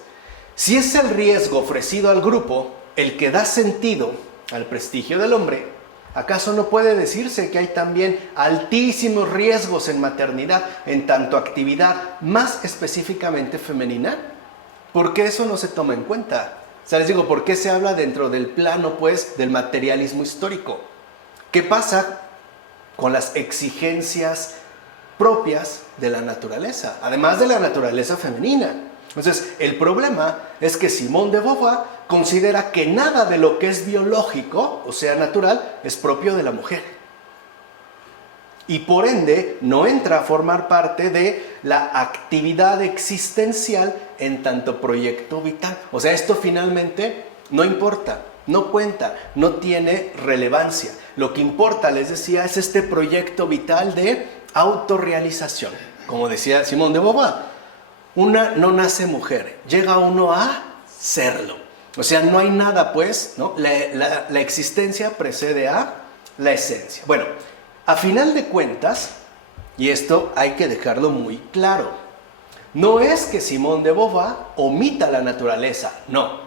si es el riesgo ofrecido al grupo el que da sentido al prestigio del hombre, ¿acaso no puede decirse que hay también altísimos riesgos en maternidad, en tanto actividad más específicamente femenina? ¿Por qué eso no se toma en cuenta? O sea, les digo, ¿por qué se habla dentro del plano, pues, del materialismo histórico? ¿Qué pasa con las exigencias propias de la naturaleza, además de la naturaleza femenina? Entonces, el problema es que Simone de Beauvoir considera que nada de lo que es biológico, o sea, natural, es propio de la mujer. Y por ende, no entra a formar parte de la actividad existencial en tanto proyecto vital. O sea, esto finalmente no importa, no cuenta, no tiene relevancia. Lo que importa, les decía, es este proyecto vital de autorrealización. Como decía Simone de Beauvoir, una no nace mujer, llega uno a serlo. O sea, no hay nada, pues, ¿no? La existencia precede a la esencia. Bueno, a final de cuentas, y esto hay que dejarlo muy claro, no es que Simone de Beauvoir omita la naturaleza, no,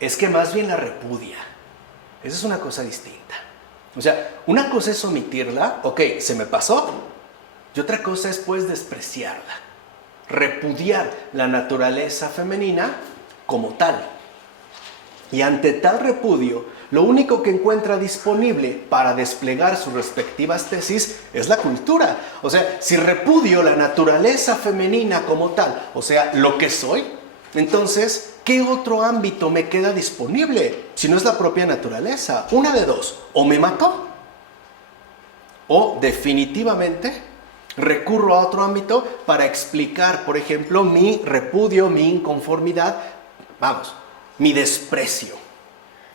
es que más bien la repudia. Esa es una cosa distinta. O sea, una cosa es omitirla, ok, se me pasó, y otra cosa es, pues, despreciarla, repudiar la naturaleza femenina como tal. Y ante tal repudio, lo único que encuentra disponible para desplegar sus respectivas tesis es la cultura. O sea, si repudio la naturaleza femenina como tal, o sea, lo que soy, entonces, ¿qué otro ámbito me queda disponible si no es la propia naturaleza? Una de dos, o me mato, o definitivamente recurro a otro ámbito para explicar, por ejemplo, mi repudio, mi inconformidad, mi desprecio,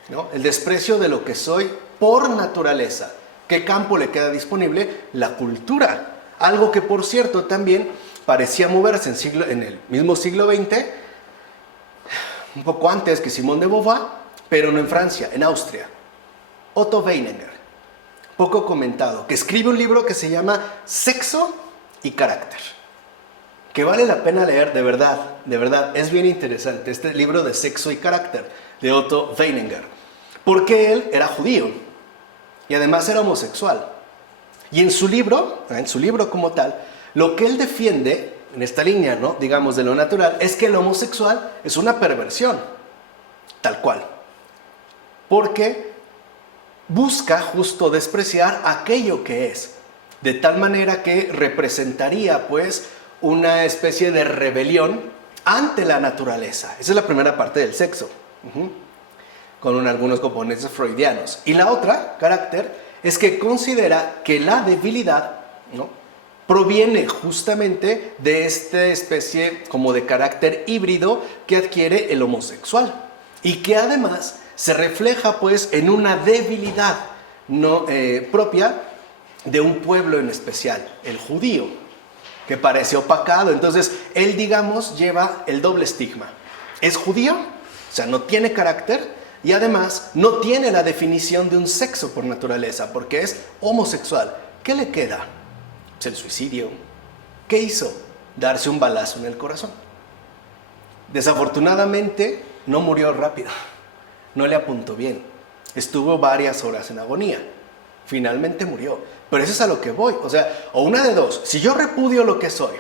¿no? El desprecio de lo que soy por naturaleza. ¿Qué campo le queda disponible? La cultura. Algo que, por cierto, también parecía moverse en el mismo siglo XX, un poco antes que Simone de Beauvoir, pero no en Francia, en Austria. Otto Weininger, poco comentado, que escribe un libro que se llama Sexo y Carácter, que vale la pena leer, de verdad, es bien interesante, este libro de Sexo y Carácter, de Otto Weininger, porque él era judío, y además era homosexual. Y en su libro como tal, lo que él defiende en esta línea, ¿no?, digamos, de lo natural, es que el homosexual es una perversión, tal cual. Porque busca justo despreciar aquello que es, de tal manera que representaría, pues, una especie de rebelión ante la naturaleza. Esa es la primera parte del sexo, con algunos componentes freudianos. Y la otra, carácter, es que considera que la debilidad, ¿no?, proviene justamente de esta especie como de carácter híbrido que adquiere el homosexual y que además se refleja, pues, en una debilidad no propia de un pueblo en especial, el judío, que parece opacado. Entonces él, digamos, lleva el doble estigma: es judío, o sea, no tiene carácter, y además no tiene la definición de un sexo por naturaleza, porque es homosexual. ¿Qué le queda? Pues el suicidio. ¿Qué hizo? Darse un balazo en el corazón. Desafortunadamente no murió rápido, no le apuntó bien, estuvo varias horas en agonía, finalmente murió. Pero eso es a lo que voy, o sea, o una de dos: si yo repudio lo que soy,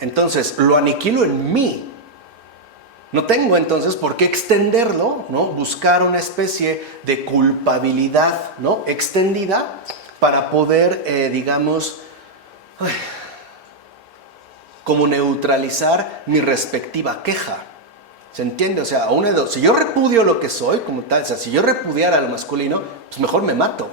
entonces lo aniquilo en mí. No tengo entonces por qué extenderlo, ¿no?, buscar una especie de culpabilidad, ¿no?, extendida para poder, digamos, como neutralizar mi respectiva queja. ¿Se entiende? O sea, a una de dos: si yo repudio lo que soy como tal, o sea, si yo repudiara lo masculino, pues mejor me mato.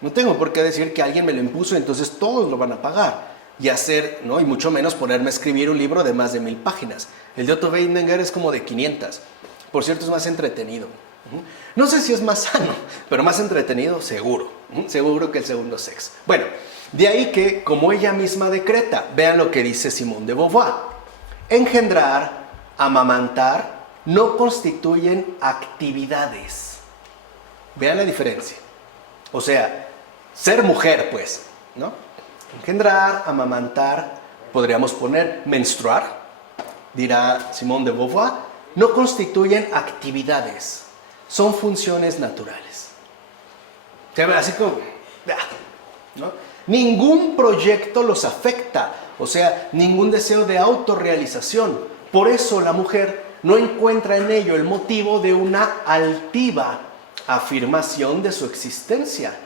No tengo por qué decir que alguien me lo impuso y entonces todos lo van a pagar y hacer, ¿no?, y mucho menos ponerme a escribir un libro de más de 1000 páginas. El de Otto Weininger es como de 500. Por cierto, es más entretenido. No sé si es más sano, pero más entretenido seguro. Seguro que el segundo sexo. Bueno, de ahí que, como ella misma decreta, vean lo que dice Simone de Beauvoir: engendrar, amamantar, no constituyen actividades. Vean la diferencia. O sea, ser mujer, pues, ¿no? Engendrar, amamantar, podríamos poner menstruar, dirá Simone de Beauvoir, no constituyen actividades, son funciones naturales. Así como, ¿no? Ningún proyecto los afecta, o sea, ningún deseo de autorrealización. Por eso la mujer no encuentra en ello el motivo de una altiva afirmación de su existencia,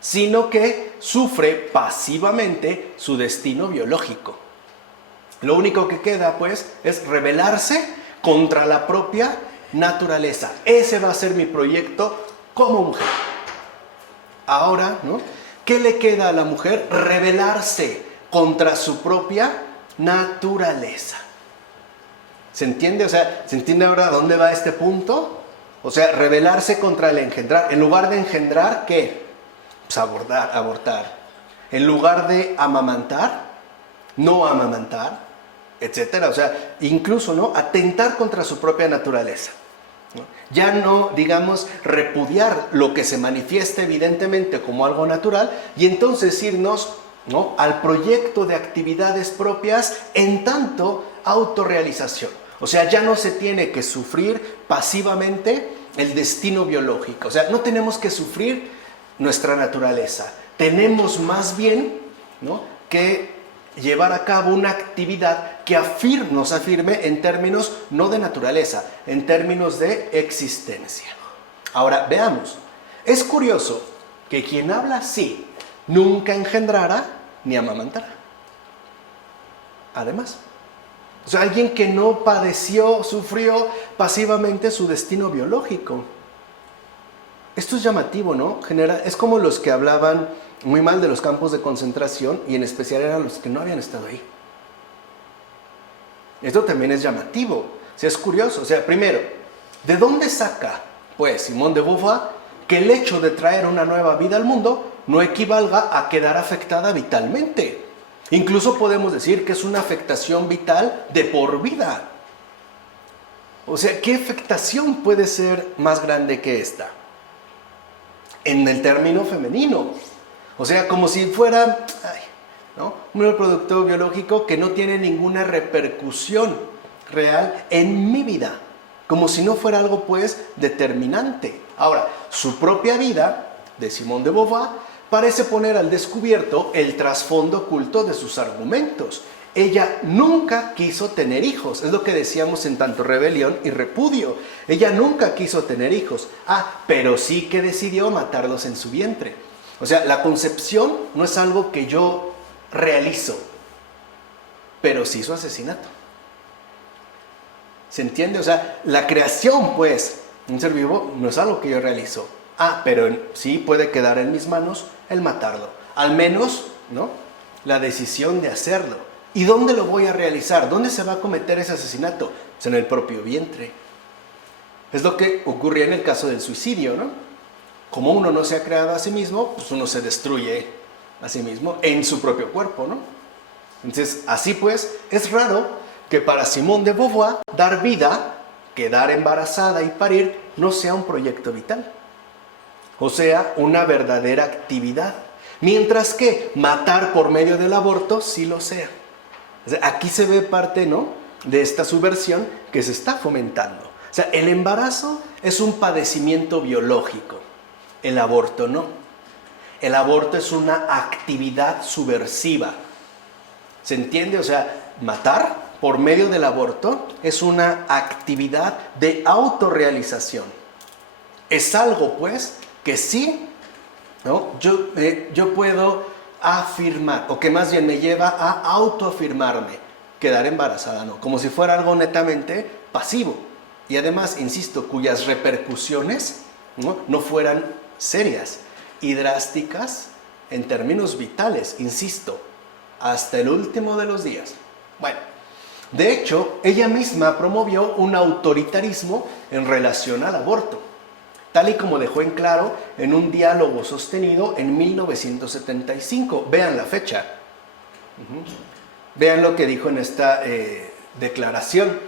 sino que sufre pasivamente su destino biológico. Lo único que queda, pues, es rebelarse contra la propia naturaleza. Ese va a ser mi proyecto como mujer. Ahora, ¿no?, ¿qué le queda a la mujer? Rebelarse contra su propia naturaleza. ¿Se entiende? O sea, ¿se entiende ahora a dónde va este punto? O sea, rebelarse contra el engendrar. En lugar de engendrar, ¿qué? Pues abortar. En lugar de amamantar, no amamantar, etcétera. O sea, incluso, ¿no?, atentar contra su propia naturaleza, ¿no? Ya no, digamos, repudiar lo que se manifiesta evidentemente como algo natural y entonces irnos, ¿no?, al proyecto de actividades propias en tanto autorrealización. O sea, ya no se tiene que sufrir pasivamente el destino biológico. O sea, no tenemos que sufrir nuestra naturaleza. Tenemos más bien, ¿no?, que llevar a cabo una actividad que nos afirme en términos no de naturaleza, en términos de existencia. Ahora, veamos. Es curioso que quien habla así nunca engendrara ni amamantara. Además, o sea, alguien que no sufrió pasivamente su destino biológico. Esto es llamativo, ¿no? Es como los que hablaban muy mal de los campos de concentración y en especial eran los que no habían estado ahí. Esto también es llamativo, o sea, es curioso. O sea, primero, ¿de dónde saca, pues, Simone de Beauvoir que el hecho de traer una nueva vida al mundo no equivalga a quedar afectada vitalmente? Incluso podemos decir que es una afectación vital de por vida. O sea, ¿qué afectación puede ser más grande que esta? En el término femenino. O sea, como si fuera, ¿no?, un reproductor biológico que no tiene ninguna repercusión real en mi vida. Como si no fuera algo, pues, determinante. Ahora, su propia vida de Simone de Beauvoir parece poner al descubierto el trasfondo oculto de sus argumentos. Ella nunca quiso tener hijos, es lo que decíamos en tanto rebelión y repudio. Ella nunca quiso tener hijos, pero sí que decidió matarlos en su vientre. O sea, la concepción no es algo que yo realizo, pero sí su asesinato. ¿Se entiende? O sea, la creación, pues, un ser vivo no es algo que yo realizo. Pero sí puede quedar en mis manos el matarlo. Al menos, ¿no?, la decisión de hacerlo. ¿Y dónde lo voy a realizar? ¿Dónde se va a cometer ese asesinato? Pues en el propio vientre. Es lo que ocurría en el caso del suicidio, ¿no? Como uno no se ha creado a sí mismo, pues uno se destruye a sí mismo en su propio cuerpo, ¿no? Entonces, así pues, es raro que para Simone de Beauvoir dar vida, quedar embarazada y parir, no sea un proyecto vital. O sea, una verdadera actividad. Mientras que matar por medio del aborto sí lo sea. O sea, aquí se ve parte, ¿no?, de esta subversión que se está fomentando. O sea, el embarazo es un padecimiento biológico, el aborto no. El aborto es una actividad subversiva. ¿Se entiende? O sea, matar por medio del aborto es una actividad de autorrealización. Es algo, pues, que sí, ¿no?, yo puedo afirmar, o que más bien me lleva a autoafirmarme. Quedar embarazada no, como si fuera algo netamente pasivo. Y además, insisto, cuyas repercusiones no fueran serias y drásticas en términos vitales, insisto, hasta el último de los días. Bueno, de hecho, ella misma promovió un autoritarismo en relación al aborto, tal y como dejó en claro en un diálogo sostenido en 1975. Vean la fecha. Vean lo que dijo en esta declaración.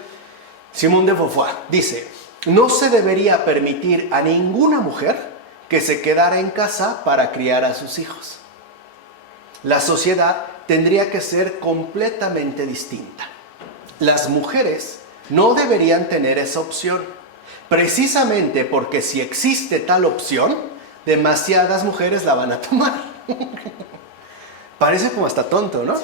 Simone de Beauvoir dice: no se debería permitir a ninguna mujer que se quedara en casa para criar a sus hijos. La sociedad tendría que ser completamente distinta. Las mujeres no deberían tener esa opción. Precisamente porque si existe tal opción, demasiadas mujeres la van a tomar. Parece como hasta tonto, ¿no?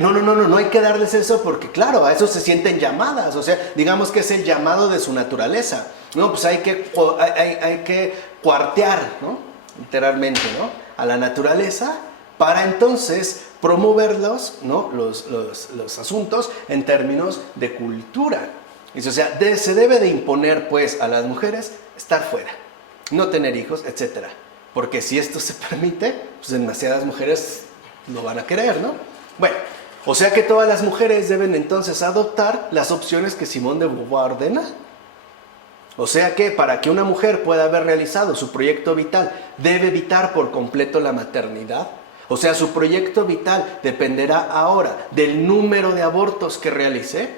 No hay que darles eso porque, claro, a eso se sienten llamadas. O sea, digamos que es el llamado de su naturaleza. No, pues hay que cuartear, ¿no?, literalmente, ¿no?, a la naturaleza para entonces promoverlos, ¿no?, los asuntos en términos de cultura. O sea, se debe de imponer, pues, a las mujeres estar fuera, no tener hijos, etc. Porque si esto se permite, pues demasiadas mujeres lo van a querer, ¿no? Bueno, o sea que todas las mujeres deben entonces adoptar las opciones que Simone de Beauvoir ordena. O sea que para que una mujer pueda haber realizado su proyecto vital, debe evitar por completo la maternidad. O sea, su proyecto vital dependerá ahora del número de abortos que realice,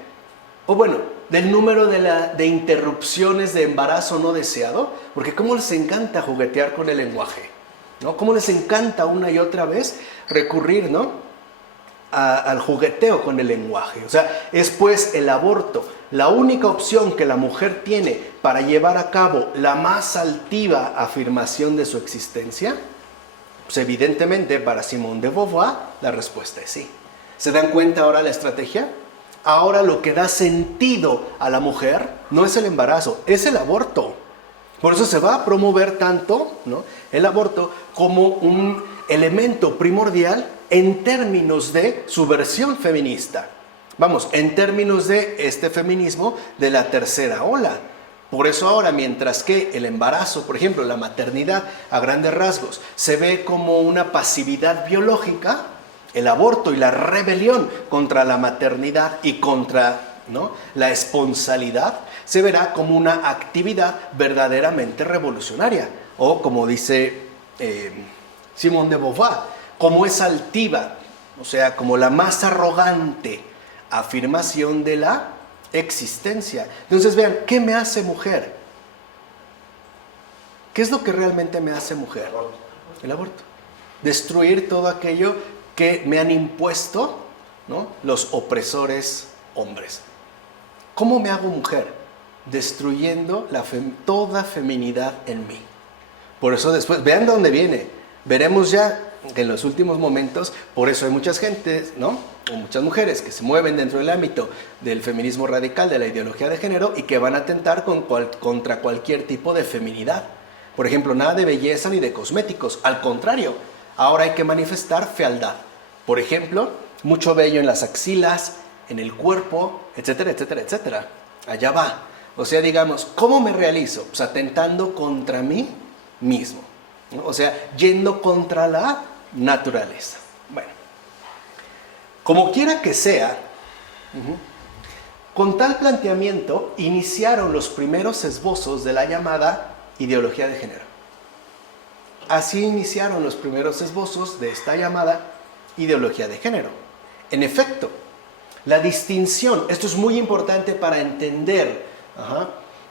o bueno, del número de interrupciones de embarazo no deseado, porque cómo les encanta juguetear con el lenguaje, ¿no? Cómo les encanta una y otra vez recurrir, ¿no?, al jugueteo con el lenguaje. O sea, es pues el aborto la única opción que la mujer tiene para llevar a cabo la más altiva afirmación de su existencia. Pues evidentemente para Simone de Beauvoir la respuesta es sí. ¿Se dan cuenta ahora la estrategia? Ahora lo que da sentido a la mujer no es el embarazo, es el aborto. Por eso se va a promover tanto, ¿no?, el aborto como un elemento primordial en términos de subversión feminista. Vamos, en términos de este feminismo de la tercera ola. Por eso ahora, mientras que el embarazo, por ejemplo, la maternidad, a grandes rasgos, se ve como una pasividad biológica, el aborto y la rebelión contra la maternidad y contra, ¿no?, la esponsalidad, se verá como una actividad verdaderamente revolucionaria. O como dice Simone de Beauvoir, como esa altiva, o sea, como la más arrogante afirmación de la existencia. Entonces vean, ¿qué me hace mujer? ¿Qué es lo que realmente me hace mujer? El aborto. Destruir todo aquello que me han impuesto, ¿no?, los opresores hombres. ¿Cómo me hago mujer? Destruyendo toda feminidad en mí. Por eso después, vean de dónde viene. Veremos ya que en los últimos momentos, por eso hay muchas gentes, ¿no? O muchas mujeres que se mueven dentro del ámbito del feminismo radical, de la ideología de género, y que van a atentar contra cualquier tipo de feminidad. Por ejemplo, nada de belleza ni de cosméticos. Al contrario, ahora hay que manifestar fealdad. Por ejemplo, mucho vello en las axilas, en el cuerpo, etcétera, etcétera, etcétera. Allá va. O sea, digamos, ¿cómo me realizo? Pues atentando contra mí mismo, ¿no? O sea, yendo contra la naturaleza. Bueno, como quiera que sea, con tal planteamiento iniciaron los primeros esbozos de la llamada ideología de género. Así iniciaron los primeros esbozos de esta llamada ideología de género. En efecto, la distinción, esto es muy importante para entender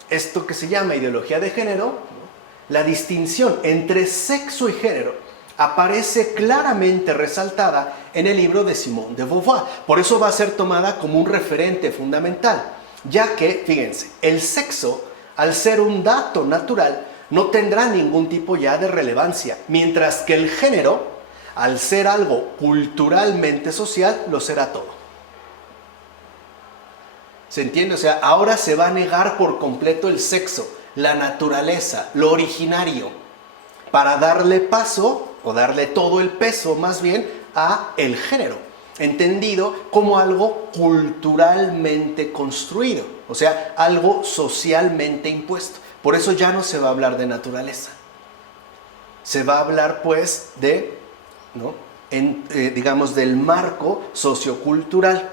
esto que se llama ideología de género, ¿no? La distinción entre sexo y género aparece claramente resaltada en el libro de Simone de Beauvoir. Por eso va a ser tomada como un referente fundamental, ya que, fíjense, el sexo, al ser un dato natural, no tendrá ningún tipo ya de relevancia, mientras que el género, al ser algo culturalmente social, lo será todo. ¿Se entiende? O sea, ahora se va a negar por completo el sexo, la naturaleza, lo originario, para darle paso, o darle todo el peso más bien, a el género, entendido como algo culturalmente construido, o sea, algo socialmente impuesto. Por eso ya no se va a hablar de naturaleza. Se va a hablar pues de, ¿no? Digamos, del marco sociocultural.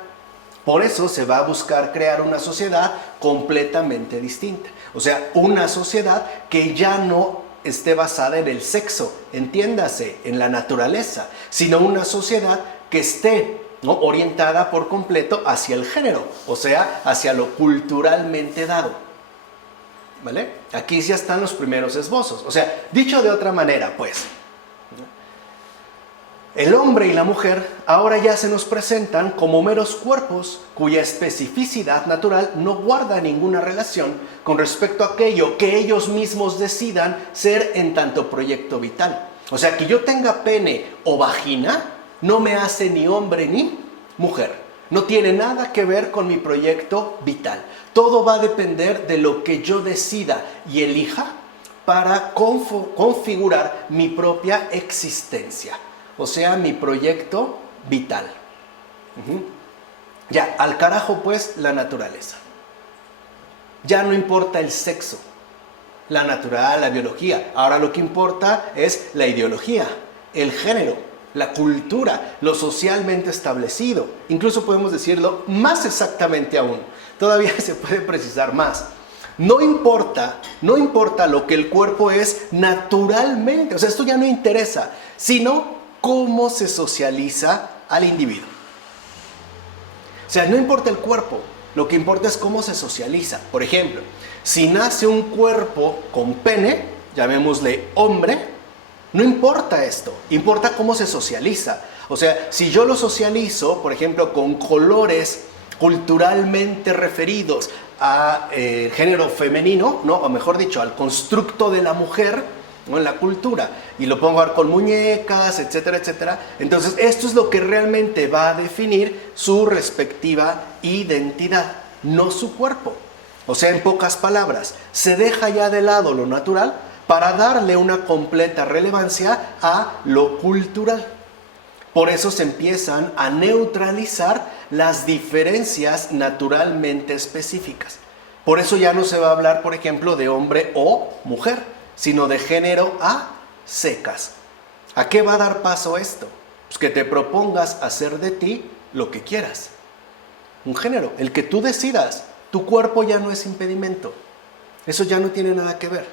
Por eso se va a buscar crear una sociedad completamente distinta. O sea, una sociedad que ya no esté basada en el sexo, entiéndase, en la naturaleza, sino una sociedad que esté, ¿no?, orientada por completo hacia el género, o sea, hacia lo culturalmente dado. ¿Vale? Aquí ya están los primeros esbozos. O sea, dicho de otra manera, pues, el hombre y la mujer ahora ya se nos presentan como meros cuerpos cuya especificidad natural no guarda ninguna relación con respecto a aquello que ellos mismos decidan ser en tanto proyecto vital. O sea, que yo tenga pene o vagina no me hace ni hombre ni mujer. No tiene nada que ver con mi proyecto vital. Todo va a depender de lo que yo decida y elija para configurar mi propia existencia. O sea, mi proyecto vital. Ya, al carajo pues la naturaleza. Ya no importa el sexo, la natural, la biología. Ahora lo que importa es la ideología, el género, la cultura, lo socialmente establecido. Incluso podemos decirlo más exactamente aún. Todavía se puede precisar más. No importa lo que el cuerpo es naturalmente. O sea, esto ya no interesa, sino cómo se socializa al individuo. O sea, no importa el cuerpo, lo que importa es cómo se socializa. Por ejemplo, si nace un cuerpo con pene, llamémosle hombre, no importa esto, importa cómo se socializa. O sea, si yo lo socializo, por ejemplo, con colores culturalmente referidos a género femenino, ¿no? O mejor dicho, al constructo de la mujer, ¿no?, en la cultura, y lo pongo a ver con muñecas, etcétera, etcétera. Entonces, esto es lo que realmente va a definir su respectiva identidad, no su cuerpo. O sea, en pocas palabras, se deja ya de lado lo natural para darle una completa relevancia a lo cultural. Por eso se empiezan a neutralizar las diferencias naturalmente específicas. Por eso ya no se va a hablar, por ejemplo, de hombre o mujer, sino de género a secas. ¿A qué va a dar paso esto? Pues que te propongas hacer de ti lo que quieras. Un género, el que tú decidas. Tu cuerpo ya no es impedimento. Eso ya no tiene nada que ver.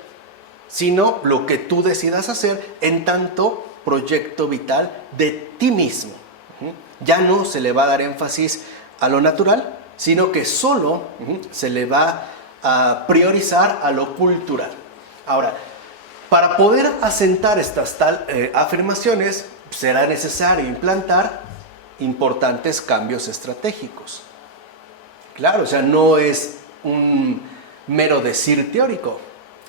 Sino lo que tú decidas hacer en tanto proyecto vital de ti mismo. Ya no se le va a dar énfasis a lo natural, sino que solo se le va a priorizar a lo cultural. Ahora, para poder asentar estas afirmaciones, será necesario implantar importantes cambios estratégicos. Claro, o sea, no es un mero decir teórico,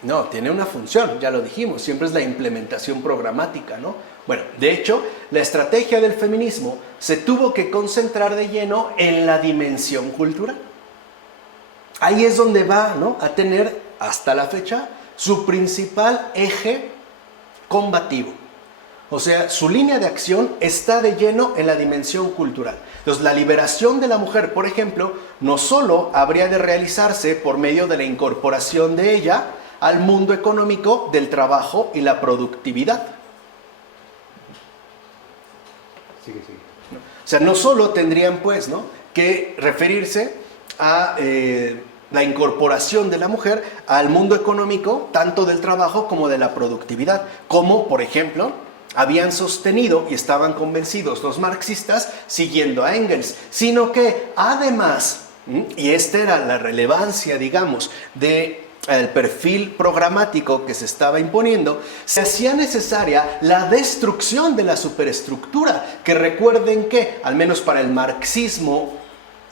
No, tiene una función, ya lo dijimos, siempre es la implementación programática, ¿no? Bueno, de hecho, la estrategia del feminismo se tuvo que concentrar de lleno en la dimensión cultural. Ahí es donde va, ¿no?, a tener, hasta la fecha, su principal eje combativo. O sea, su línea de acción está de lleno en la dimensión cultural. Entonces, la liberación de la mujer, por ejemplo, no solo habría de realizarse por medio de la incorporación de ella al mundo económico del trabajo y la productividad. Sigue. O sea, no solo tendrían, pues, ¿no?, que referirse a la incorporación de la mujer al mundo económico, tanto del trabajo como de la productividad, como, por ejemplo, habían sostenido y estaban convencidos los marxistas siguiendo a Engels, sino que además, y esta era la relevancia, digamos, del perfil programático que se estaba imponiendo, se hacía necesaria la destrucción de la superestructura, que recuerden que, al menos para el marxismo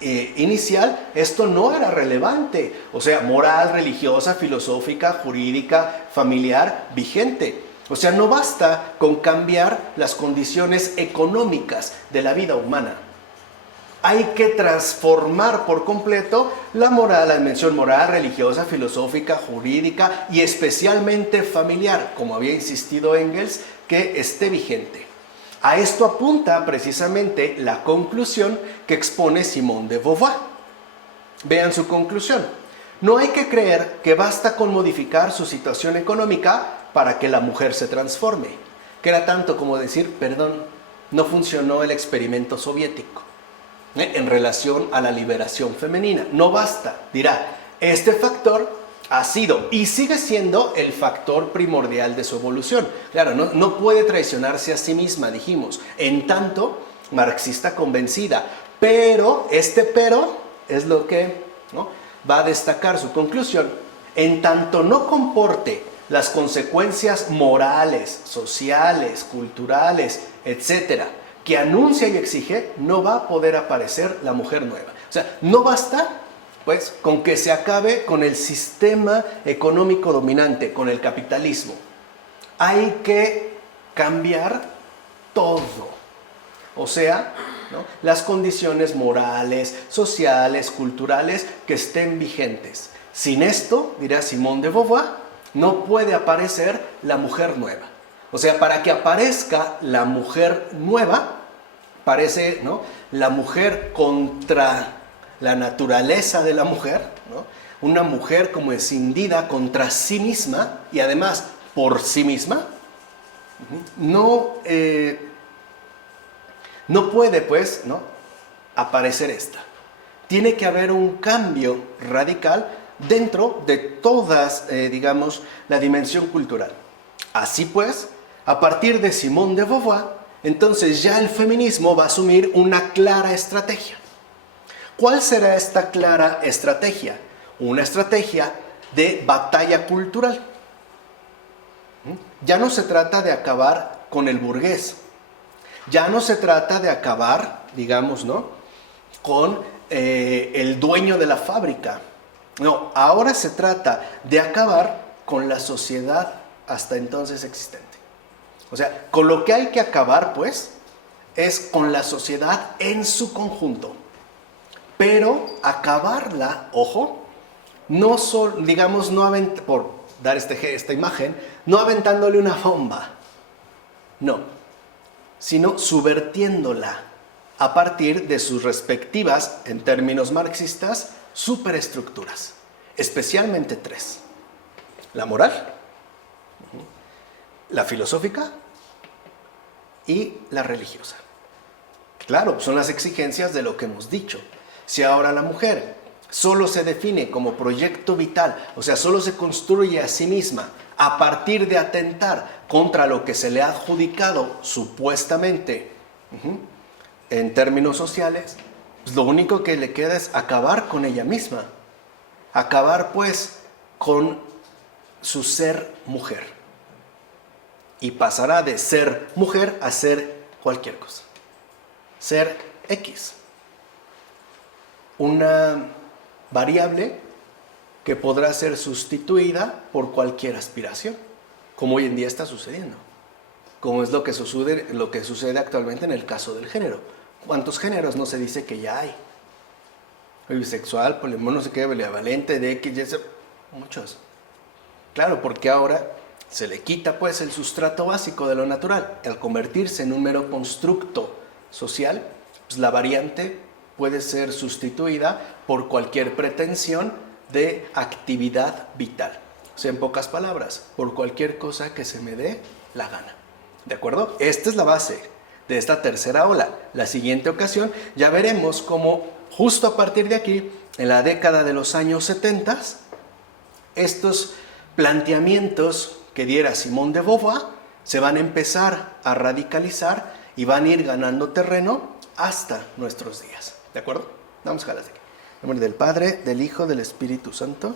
inicial, esto no era relevante, o sea, moral, religiosa, filosófica, jurídica, familiar, vigente. O sea, no basta con cambiar las condiciones económicas de la vida humana. Hay que transformar por completo la moral, la dimensión moral, religiosa, filosófica, jurídica y especialmente familiar, como había insistido Engels, que esté vigente. A esto apunta precisamente la conclusión que expone Simone de Beauvoir. Vean su conclusión. No hay que creer que basta con modificar su situación económica para que la mujer se transforme, que era tanto como decir, perdón, no funcionó el experimento soviético en relación a la liberación femenina. No basta, dirá, este factor ha sido y sigue siendo el factor primordial de su evolución. Claro, no puede traicionarse a sí misma, dijimos, en tanto marxista convencida, pero este pero es lo que, ¿no?, va a destacar su conclusión. En tanto no comporte las consecuencias morales, sociales, culturales, etcétera, que anuncia y exige, no va a poder aparecer la mujer nueva. O sea, no basta, pues, con que se acabe con el sistema económico dominante, con el capitalismo. Hay que cambiar todo. O sea, ¿no?, las condiciones morales, sociales, culturales que estén vigentes. Sin esto, dirá Simone de Beauvoir, no puede aparecer la mujer nueva. O sea, para que aparezca la mujer nueva, parece, ¿no?, la mujer contra la naturaleza de la mujer, ¿no?, una mujer como escindida contra sí misma y además por sí misma, no puede, pues, ¿no?, aparecer esta. Tiene que haber un cambio radical dentro de todas, digamos, la dimensión cultural. Así pues, a partir de Simone de Beauvoir, entonces ya el feminismo va a asumir una clara estrategia. ¿Cuál será esta clara estrategia? Una estrategia de batalla cultural. Ya no se trata de acabar con el burgués. Ya no se trata de acabar, digamos, ¿no?, con el dueño de la fábrica. No, ahora se trata de acabar con la sociedad hasta entonces existente. O sea, con lo que hay que acabar, pues, es con la sociedad en su conjunto. Pero acabarla, ojo, no solo, digamos, por dar esta imagen, no aventándole una bomba, no, sino subvertiéndola a partir de sus respectivas, en términos marxistas, superestructuras, especialmente tres: la moral, la filosófica y la religiosa. Claro, son las exigencias de lo que hemos dicho. Si ahora la mujer solo se define como proyecto vital, o sea, solo se construye a sí misma a partir de atentar contra lo que se le ha adjudicado supuestamente en términos sociales, pues lo único que le queda es acabar con ella misma, acabar, pues, con su ser mujer, y pasará de ser mujer a ser cualquier cosa, ser X, una variable que podrá ser sustituida por cualquier aspiración, como hoy en día está sucediendo, como es lo que sucede actualmente en el caso del género. ¿Cuántos géneros no se dice que ya hay? Bisexual, polimorfo, no sé qué, polivalente, de X, Y, Z, muchos. Claro, porque ahora se le quita pues el sustrato básico de lo natural. Al convertirse en un mero constructo social, pues la variante puede ser sustituida por cualquier pretensión de actividad vital. O sea, en pocas palabras, por cualquier cosa que se me dé la gana. ¿De acuerdo? Esta es la base de esta tercera ola. La siguiente ocasión ya veremos cómo justo a partir de aquí, en la década de los años 70, estos planteamientos que diera Simone de Beauvoir se van a empezar a radicalizar y van a ir ganando terreno hasta nuestros días. ¿De acuerdo? Vamos a jalar de aquí. En nombre del Padre, del Hijo, del Espíritu Santo.